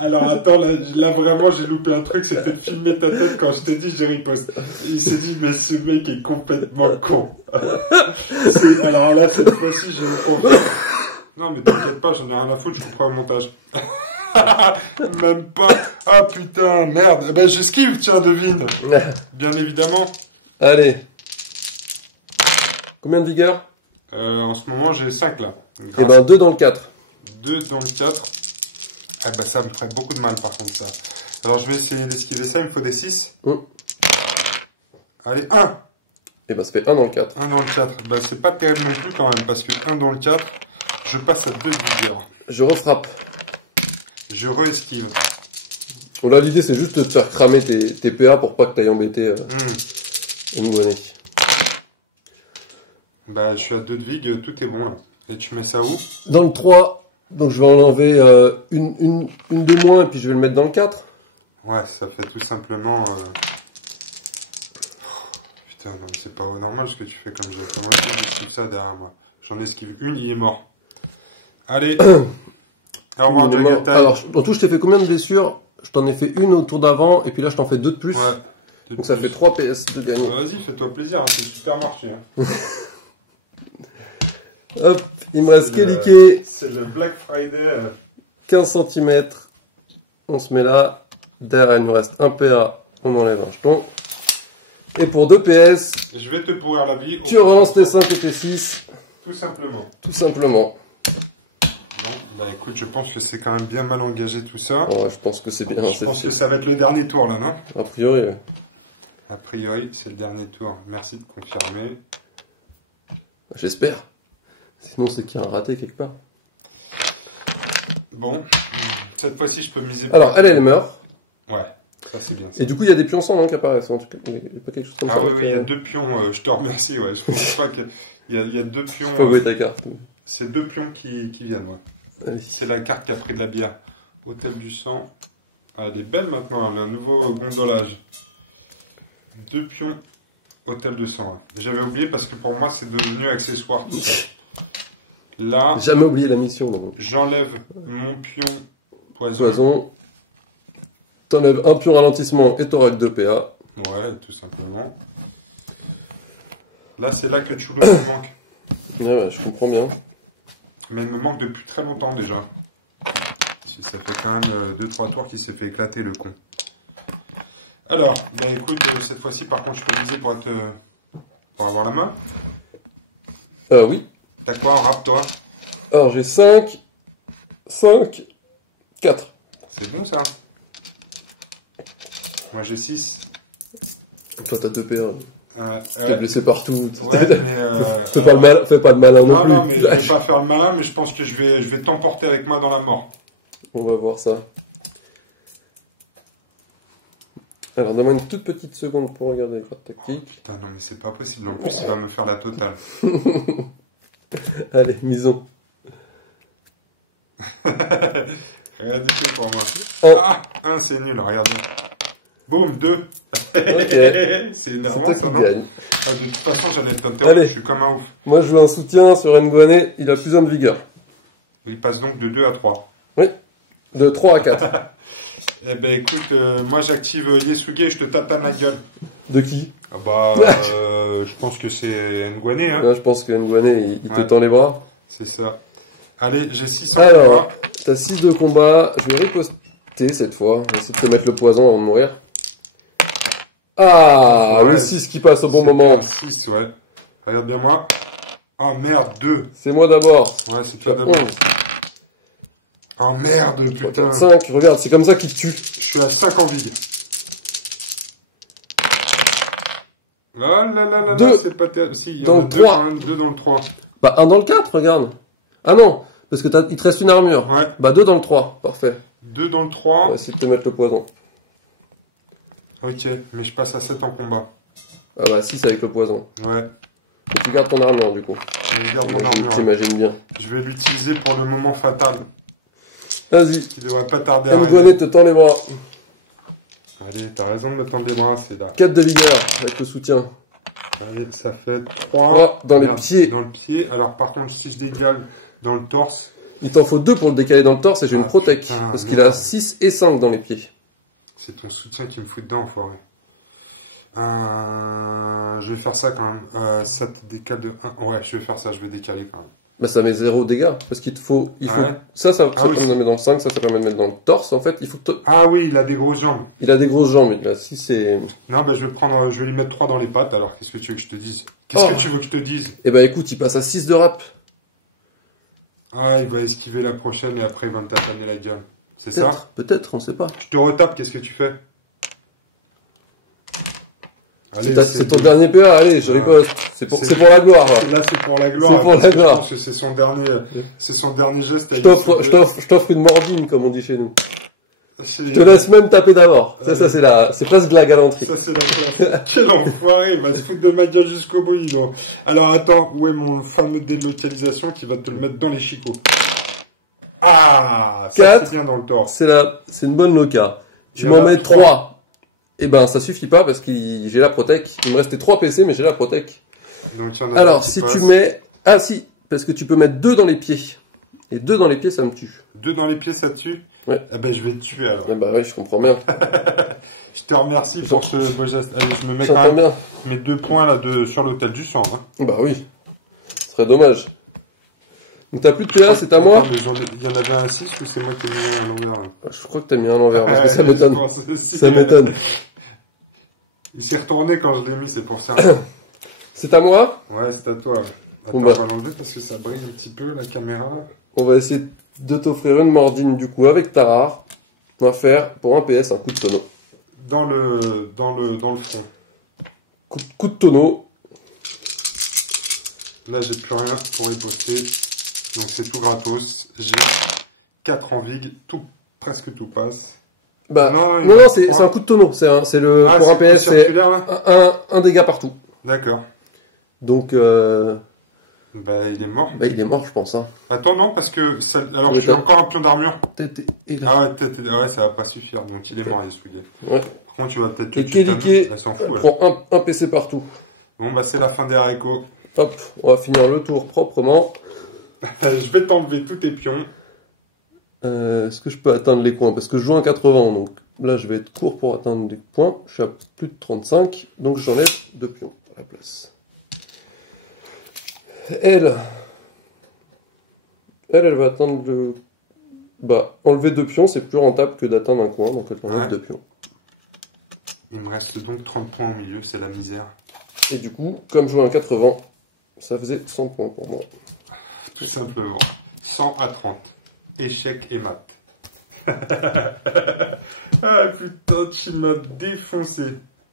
Alors attends, là vraiment j'ai loupé un truc, c'était de filmer ta tête quand je t'ai dit j'ai riposte. Il s'est dit mais ce mec est complètement con. Alors là cette fois-ci je me comprends. Non mais t'inquiète pas, j'en ai rien à foutre, je couperai au montage. Même pas. Ah putain, merde. Eh ben j'esquive, tiens, devine. Bien évidemment. Allez. Combien de vigueur? En ce moment, j'ai 5 là. Et ben 2 dans le 4. 2 dans le 4. Ah bah ça me ferait beaucoup de mal par contre ça. Alors je vais essayer d'esquiver ça, il me faut des 6. Allez, 1. Et ben ça fait 1 dans le 4. 1 dans le 4. Bah c'est pas terrible non plus quand même, parce que 1 dans le 4, je passe à 2 de vigueur. Je refrappe. Je re-esquive. Bon là l'idée c'est juste de te faire cramer tes PA pour pas que t'ailles embêter Ngwane. Bah je suis à 2 de vig, tout est bon là. Et tu mets ça où? Dans le 3, donc je vais en enlever une de moins et puis je vais le mettre dans le 4. Ouais, ça fait tout simplement... Putain, non, c'est pas normal ce que tu fais comme jeu. Comment tu esquives ça derrière moi? J'en esquive une, il est mort. Allez. Au revoir, Jagatai. Alors, en tout, je t'ai fait combien de blessures? Je t'en ai fait une au tour d'avant et puis là je t'en fais 2 de plus. Ouais. Donc ça fait 3 PS de gagner. Vas-y, fais-toi plaisir, hein, c'est super marché. Hein. Hop, il me reste Kelike. C'est le Black Friday. 15 cm. On se met là. Derrière, il nous reste un PA. On enlève un jeton. Et pour 2 PS, je vais te pourrir la vie. Tu relances tes 5 et tes 6. Tout simplement. Tout simplement. Bon, bah écoute, je pense que c'est quand même bien mal engagé tout ça. Ouais, je pense que c'est bien. Je pense que ça va être le dernier tour là, non? A priori, ouais. A priori, c'est le dernier tour. Merci de confirmer. J'espère. Sinon, c'est qu'il y a un raté quelque part. Bon, cette fois-ci, je peux miser. Alors, elle meurt. Ouais, ça c'est bien. Ça. Et du coup, il y a des pions sans qui apparaissent. En tout cas, il n'y a pas quelque chose comme ça. Ah oui, il y a 2 pions. Je te remercie. Ouais. Je pense pas qu'il y a 2 pions. Faut jouer ta carte. C'est 2 pions qui viennent. Ouais. C'est la carte qui a pris de la bière. Hôtel du sang. Ah, elle est belle maintenant. Le nouveau gondolage. 2 pions. Hôtel de sang. Ouais. J'avais oublié parce que pour moi, c'est devenu accessoire. Tout ça. Là. Jamais oublié la mission. Donc. J'enlève mon pion poison. T'enlèves un pion ralentissement et t'auras que 2 PA. Ouais, tout simplement. Là, c'est là que Chulo me manque. Ouais, je comprends bien. Mais il me manque depuis très longtemps déjà. Ça fait quand même 2-3 tours qu'il s'est fait éclater le con. Alors, bah écoute, cette fois-ci par contre je peux viser pour avoir la main. Oui. T'as quoi en rap toi? Alors j'ai 5, 4. C'est bon ça. Moi j'ai 6. Toi t'as 2 PA. T'es blessé partout. Ouais, mais fais pas le malin non plus. Non, mais je vais pas faire le malin, mais je pense que je vais t'emporter avec moi dans la mort. On va voir ça. Alors, donne-moi une toute petite seconde pour regarder les cartes tactiques. Oh, putain, non, mais c'est pas possible. En plus, il va me faire la totale. Allez, misons. Rien du tout pour moi. 1. Ah, 1, c'est nul, regardez. Boum, 2. Ok. C'est énervant, c'est toi qui gagne. Ah, de toute façon, j'allais t'interrompre, je suis comme un ouf. Moi, je veux un soutien sur Ngwane. Il a plus de vigueur. Il passe donc de 2 à 3. Oui. De 3 à 4. Eh ben écoute, moi j'active Yesuge et je te tape à ma gueule. De qui? Ah bah, je pense que c'est Ngwane. Hein. Ouais, je pense que Ngwane, il te tend les bras. C'est ça. Allez, j'ai 600 Alors, t'as 6 de combat. Je vais riposter cette fois. Je vais essayer de te mettre le poison avant de mourir. Ah, ouais, le 6 qui passe au bon moment. 6, ouais. Regarde bien moi. Oh merde, 2. C'est moi d'abord. Ouais, c'est toi d'abord. Oh merde, putain. 5, regarde, c'est comme ça qu'il te tue. Je suis à 5 en vide. Oh là là là là, c'est pas terrible. Si, il y en a 2 dans le 3. Bah 1 dans le 4, regarde. Ah non, parce que il te reste une armure. Ouais. Bah 2 dans le 3, parfait. 2 dans le 3. On va essayer de te mettre le poison. Ok, mais je passe à 7 en combat. Ah bah 6 avec le poison. Ouais. Et tu gardes ton armure du coup. Je garde mon armure. J'imagine bien. Je vais l'utiliser pour le moment fatal. Vas-y. Qui devrait pas tarder à N'Gone te tend les bras. Allez, t'as raison de me tendre les bras, c'est là. 4 de vigueur avec le soutien. Allez, ça fait 3 dans les pieds. Dans le pied. Alors par contre, si je décale dans le torse... Il t'en faut 2 pour le décaler dans le torse et j'ai une protec. Parce qu'il a 6 et 5 dans les pieds. C'est ton soutien qui me fout dedans, enfoiré. Je vais faire ça quand même. Ça te décale de 1. Ouais, je vais faire ça, je vais décaler quand même. Bah ça met 0 dégâts. Parce qu'il te faut... Ça permet de mettre dans le 5, ça permet de mettre dans le torse. En fait, il faut que... Ah oui, il a des grosses jambes. Il a des grosses jambes, il a 6 et... Non, bah je vais lui mettre 3 dans les pattes, alors qu'est-ce que tu veux que je te dise? Qu'est-ce que tu veux que je te dise? Eh bah écoute, il passe à 6 de rap. Ah, il va esquiver la prochaine et après il va me taper la gueule. C'est ça? Peut-être, on sait pas. Tu te retapes, qu'est-ce que tu fais? C'est ton dernier PA, allez, je rigole. C'est pour la gloire. Là, c'est pour la gloire. C'est pour la gloire. Je pense que c'est son dernier geste. Je t'offre une mordine, comme on dit chez nous. Je te laisse même taper d'abord. C'est presque de la galanterie. Ça, c'est la galanterie. Quel enfoiré, il va se foutre de ma gueule jusqu'au bout, non. Alors, attends, où est mon fameux délocalisation qui va te le mettre dans les chicots? Ah, ça c'est bien dans le torse. C'est une bonne loca. Tu m'en mets 3. Eh ben, ça suffit pas parce que j'ai la protec. Il me restait 3 PC, mais j'ai la protec. Alors, si tu mets... Ah si, parce que tu peux mettre 2 dans les pieds. Et 2 dans les pieds, ça me tue. 2 dans les pieds, ça te tue? Ouais. Eh ben, je vais te tuer alors. Eh ben oui, je comprends bien. Je te remercie pour ce beau geste. Allez, je me mets quand même mes 2 points là sur l'hôtel du sang. Hein. Bah oui. Ce serait dommage. Donc t'as plus de PA, c'est à moi? Mais il y en avait un 6 ou c'est moi qui ai mis un envers? Je crois que t'as mis un envers, parce que ça m'étonne. Ça m'étonne. Il s'est retourné quand je l'ai mis, c'est pour ça. C'est à moi? Ouais, c'est à toi. Attends, on va l'enlever parce que ça brille un petit peu la caméra. On va essayer de t'offrir une mordine du coup avec Tarar. On va faire pour un PS un coup de tonneau. Dans le front. Coup de tonneau. Là, j'ai plus rien pour riposter. Donc, c'est tout gratos. J'ai 4 en vig. Presque tout passe. Bah, non, c'est un coup de tonneau. Pour un PS, c'est un dégât partout. D'accord. Donc, bah, il est mort. Bah, il est mort, je pense. Hein. Attends, non, parce que alors, j'ai encore un pion d'armure. Ah ouais, ça va pas suffire. Donc, il est mort, Yasuge. Ouais. Par contre, tu vas peut-être Et Kelike prend un PC partout. Bon, bah, c'est la fin des haricots. Hop, on va finir le tour proprement. Je vais t'enlever tous tes pions. Est-ce que je peux atteindre les coins? Parce que je joue un 80, donc là je vais être court pour atteindre des points. Je suis à plus de 35, donc j'enlève 2 pions à la place. Elle va atteindre le... Bah, enlever 2 pions, c'est plus rentable que d'atteindre un coin, donc elle enlève 2 pions. Il me reste donc 30 points au milieu, c'est la misère. Et du coup, comme je joue un 80, ça faisait 100 points pour moi. Tout simplement. 100 à 30. Échec et mat. Ah putain, tu m'as défoncé.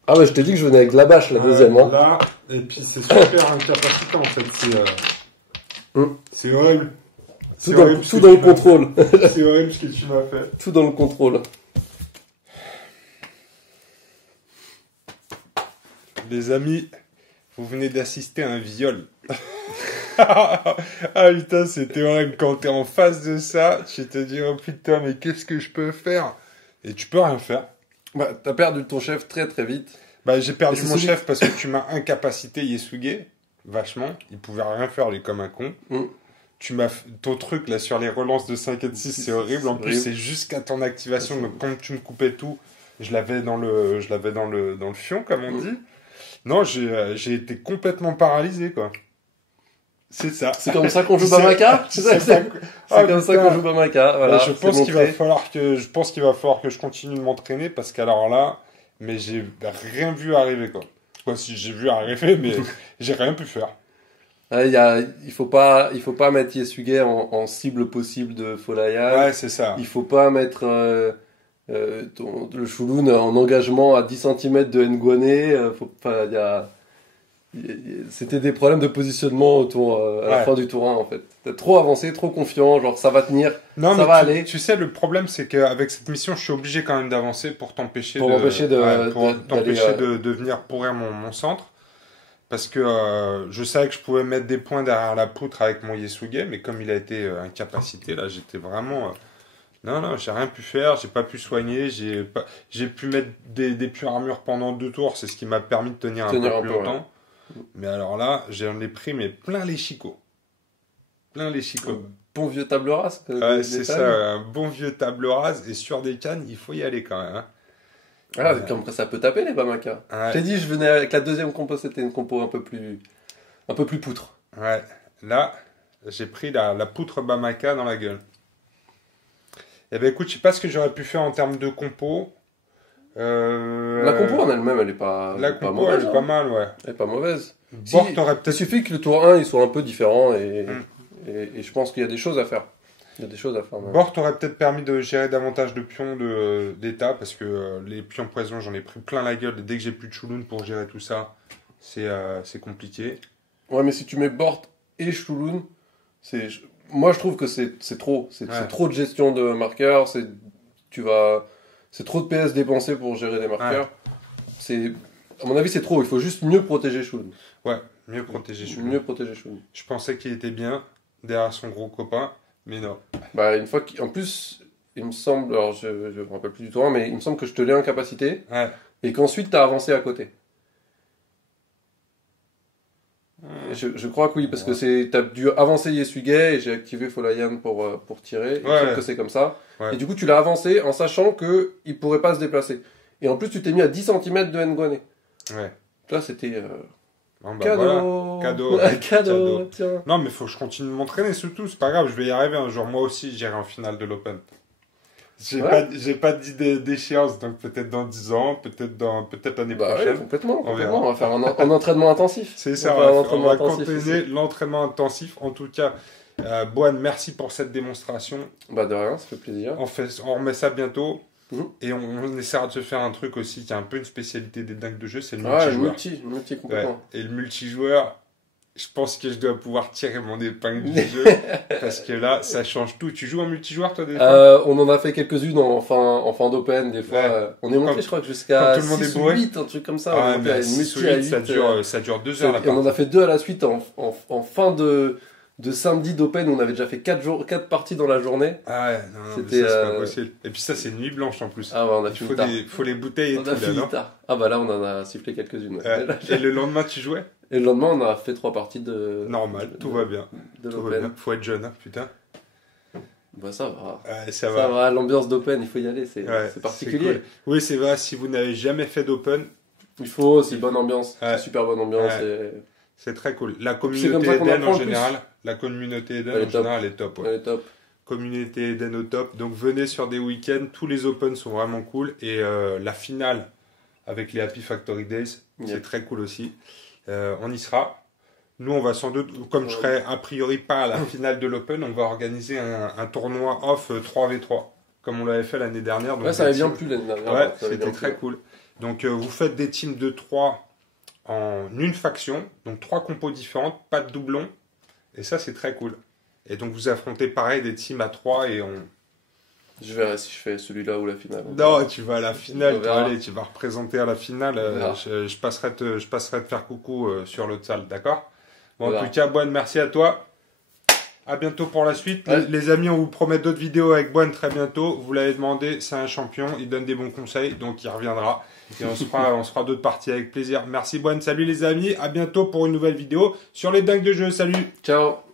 Ah ouais, je t'ai dit que je venais avec la bâche, la deuxième. Hein. Là, et puis c'est super incapacitant en fait. C'est horrible. Tout dans le contrôle. C'est horrible ce que tu m'as fait. Tout dans le contrôle. Les amis, vous venez d'assister à un viol. Ah putain, c'était horrible. Quand t'es en face de ça, tu te dis oh putain, mais qu'est-ce que je peux faire? Et tu peux rien faire. Bah, t'as perdu ton chef très très vite. Bah, j'ai perdu mon chef parce que tu m'as incapacité Yasuge. Vachement. Il pouvait rien faire, lui, comme un con. Ton truc, là, sur les relances de 5 et de 6, c'est horrible. En plus, c'est jusqu'à ton activation. Donc, quand tu me coupais tout, je l'avais dans le fion, comme on dit. Non, j'ai été complètement paralysé, quoi. C'est ça. C'est comme ça qu'on joue Bamaka? C'est comme ça qu'on joue Bamaka. Voilà, je pense qu'il va falloir que je continue de m'entraîner parce qu'alors là, mais j'ai rien vu arriver, quoi. Quoi, si j'ai vu arriver, mais j'ai rien pu faire. Il faut pas mettre Yasuge en cible possible de Folaya. Ouais, c'est ça. Il faut pas mettre le Shulun en engagement à 10 cm de N'Gone. C'était des problèmes de positionnement à la fin du tour 1 en fait. T'es trop avancé, trop confiant, genre ça va tenir, ça va aller. Tu sais, le problème c'est qu'avec cette mission, je suis obligé quand même d'avancer pour t'empêcher de venir venir pourrir mon centre. Parce que je savais que je pouvais mettre des points derrière la poutre avec mon Yesuge, mais comme il a été incapacité, là, j'étais vraiment... non, j'ai rien pu faire, j'ai pas pu soigner, j'ai pu mettre des pures armures pendant 2 tours, c'est ce qui m'a permis de tenir un peu plus longtemps. Ouais. Mais alors là, j'en ai pris mais plein les chicots. Plein les chicots. Bon vieux table rase. Ouais, c'est ça, un bon vieux table rase, et sur des cannes, il faut y aller quand même. Hein. Ah, comme ça peut taper les Bamaka. Ouais. J'ai dit, je venais avec la deuxième compo, c'était une compo un peu plus poutre. Ouais, là, j'ai pris la poutre Bamaka dans la gueule. Eh ben écoute, je sais pas ce que j'aurais pu faire en termes de compo. La compo en elle-même, elle est pas. La compo, mauvaise, elle est pas mal, ouais. Elle est pas mauvaise. Bort, t'aurais peut-être. Il suffit que le tour 1 il soit un peu différent et je pense qu'il y a des choses à faire. Il y a des choses à faire. Bort aurait peut-être permis de gérer davantage de pions d'état parce que les pions poison, j'en ai pris plein la gueule. Et dès que j'ai plus de Shulun pour gérer tout ça, c'est compliqué. Ouais, mais si tu mets Bort et Shulun, moi je trouve que c'est trop. C'est trop de gestion de marqueurs. C'est trop de PS dépensés pour gérer des marqueurs. Ouais. À mon avis, c'est trop. Il faut juste mieux protéger Shulun. Ouais, mieux protéger Shulun. Je pensais qu'il était bien derrière son gros copain. Mais non. Bah, une fois en plus, il me semble, alors je me rappelle plus du tout, mais il me semble que je te l'ai incapacité. Ouais. Et qu'ensuite tu as avancé à côté. Je crois que oui, parce que tu as dû avancer Yesuge et j'ai activé Folayan pour tirer. Il me semble que c'est comme ça. Ouais. Et du coup, tu l'as avancé en sachant qu'il pourrait pas se déplacer. Et en plus, tu t'es mis à 10 cm de Ngwane. Ouais. Là, c'était. Cadeau. Voilà. Cadeau. Tiens. Non, mais faut que je continue de m'entraîner surtout. C'est pas grave, je vais y arriver un jour. Moi aussi, j'irai en finale de l'Open. J'ai pas d'idée d'échéance, donc peut-être dans 10 ans, peut-être l'année prochaine. Ouais, complètement. On va faire un entraînement intensif. C'est ça, on va continuer l'entraînement intensif. En tout cas, Boine, merci pour cette démonstration. Bah de rien, ça fait plaisir. On remet ça bientôt. Et on essaiera de se faire un truc aussi qui est un peu une spécialité des dingues de jeu, c'est le multijoueur. Multi complètement. Ouais. Et le multijoueur, je pense que je dois pouvoir tirer mon épingle du jeu parce que là, ça change tout. Tu joues en multijoueur toi des fois On en a fait quelques-unes en fin d'open des fois. Ouais. On est monté je crois que jusqu'à 6 ou 8, un truc comme ça. Ah, mais 6 ou 8, ça dure 2 heures la partie. Et on en a fait 2 à la suite en fin de samedi d'Open, on avait déjà fait 4 parties dans la journée. Ah ouais, non, c'était pas possible. Et puis ça, c'est nuit blanche en plus. Ah ouais, on a fini tard. Faut les bouteilles et tout. Ah bah là, on en a sifflé quelques-unes. Ouais. Et le lendemain, tu jouais? Et le lendemain, on a fait 3 parties de... Normal, tout va bien. Tout va bien. Faut être jeune, hein, putain. Bah ça va. Ouais, ça va. L'ambiance d'Open, il faut y aller, c'est particulier. Cool. Oui, c'est vrai, si vous n'avez jamais fait d'Open... C'est bonne ambiance, c'est super bonne ambiance. Ouais. C'est très cool. La communauté Eden en général, elle est top. Ouais. Elle est top. Communauté Eden au top. Donc venez sur des week-ends, tous les Open sont vraiment cool. Et la finale avec les Happy Factory Days, c'est très cool aussi. On y sera. Nous, on va sans doute, comme je serai a priori pas à la finale de l'Open, on va organiser un tournoi off 3v3, comme on l'avait fait l'année dernière. Donc ça avait bien plu l'année dernière. Ouais, c'était très cool. Donc vous faites des teams de 3 en une faction, donc 3 compos différentes, pas de doublons, et ça c'est très cool. Et donc vous affrontez pareil des teams à 3 et on... Je verrai si je fais celui-là ou la finale. Non, tu vas à la finale, tu vas représenter à la finale, je passerai te faire coucou sur l'autre salle, d'accord? Bon, en tout cas, Boine, merci à toi. À bientôt pour la suite. Ouais. Les amis, on vous promet d'autres vidéos avec Boine très bientôt. Vous l'avez demandé, c'est un champion, il donne des bons conseils, donc il reviendra. Et on se fera d'autres parties avec plaisir. Merci Boine, salut les amis, à bientôt pour une nouvelle vidéo sur les dingues de jeu. Salut. Ciao.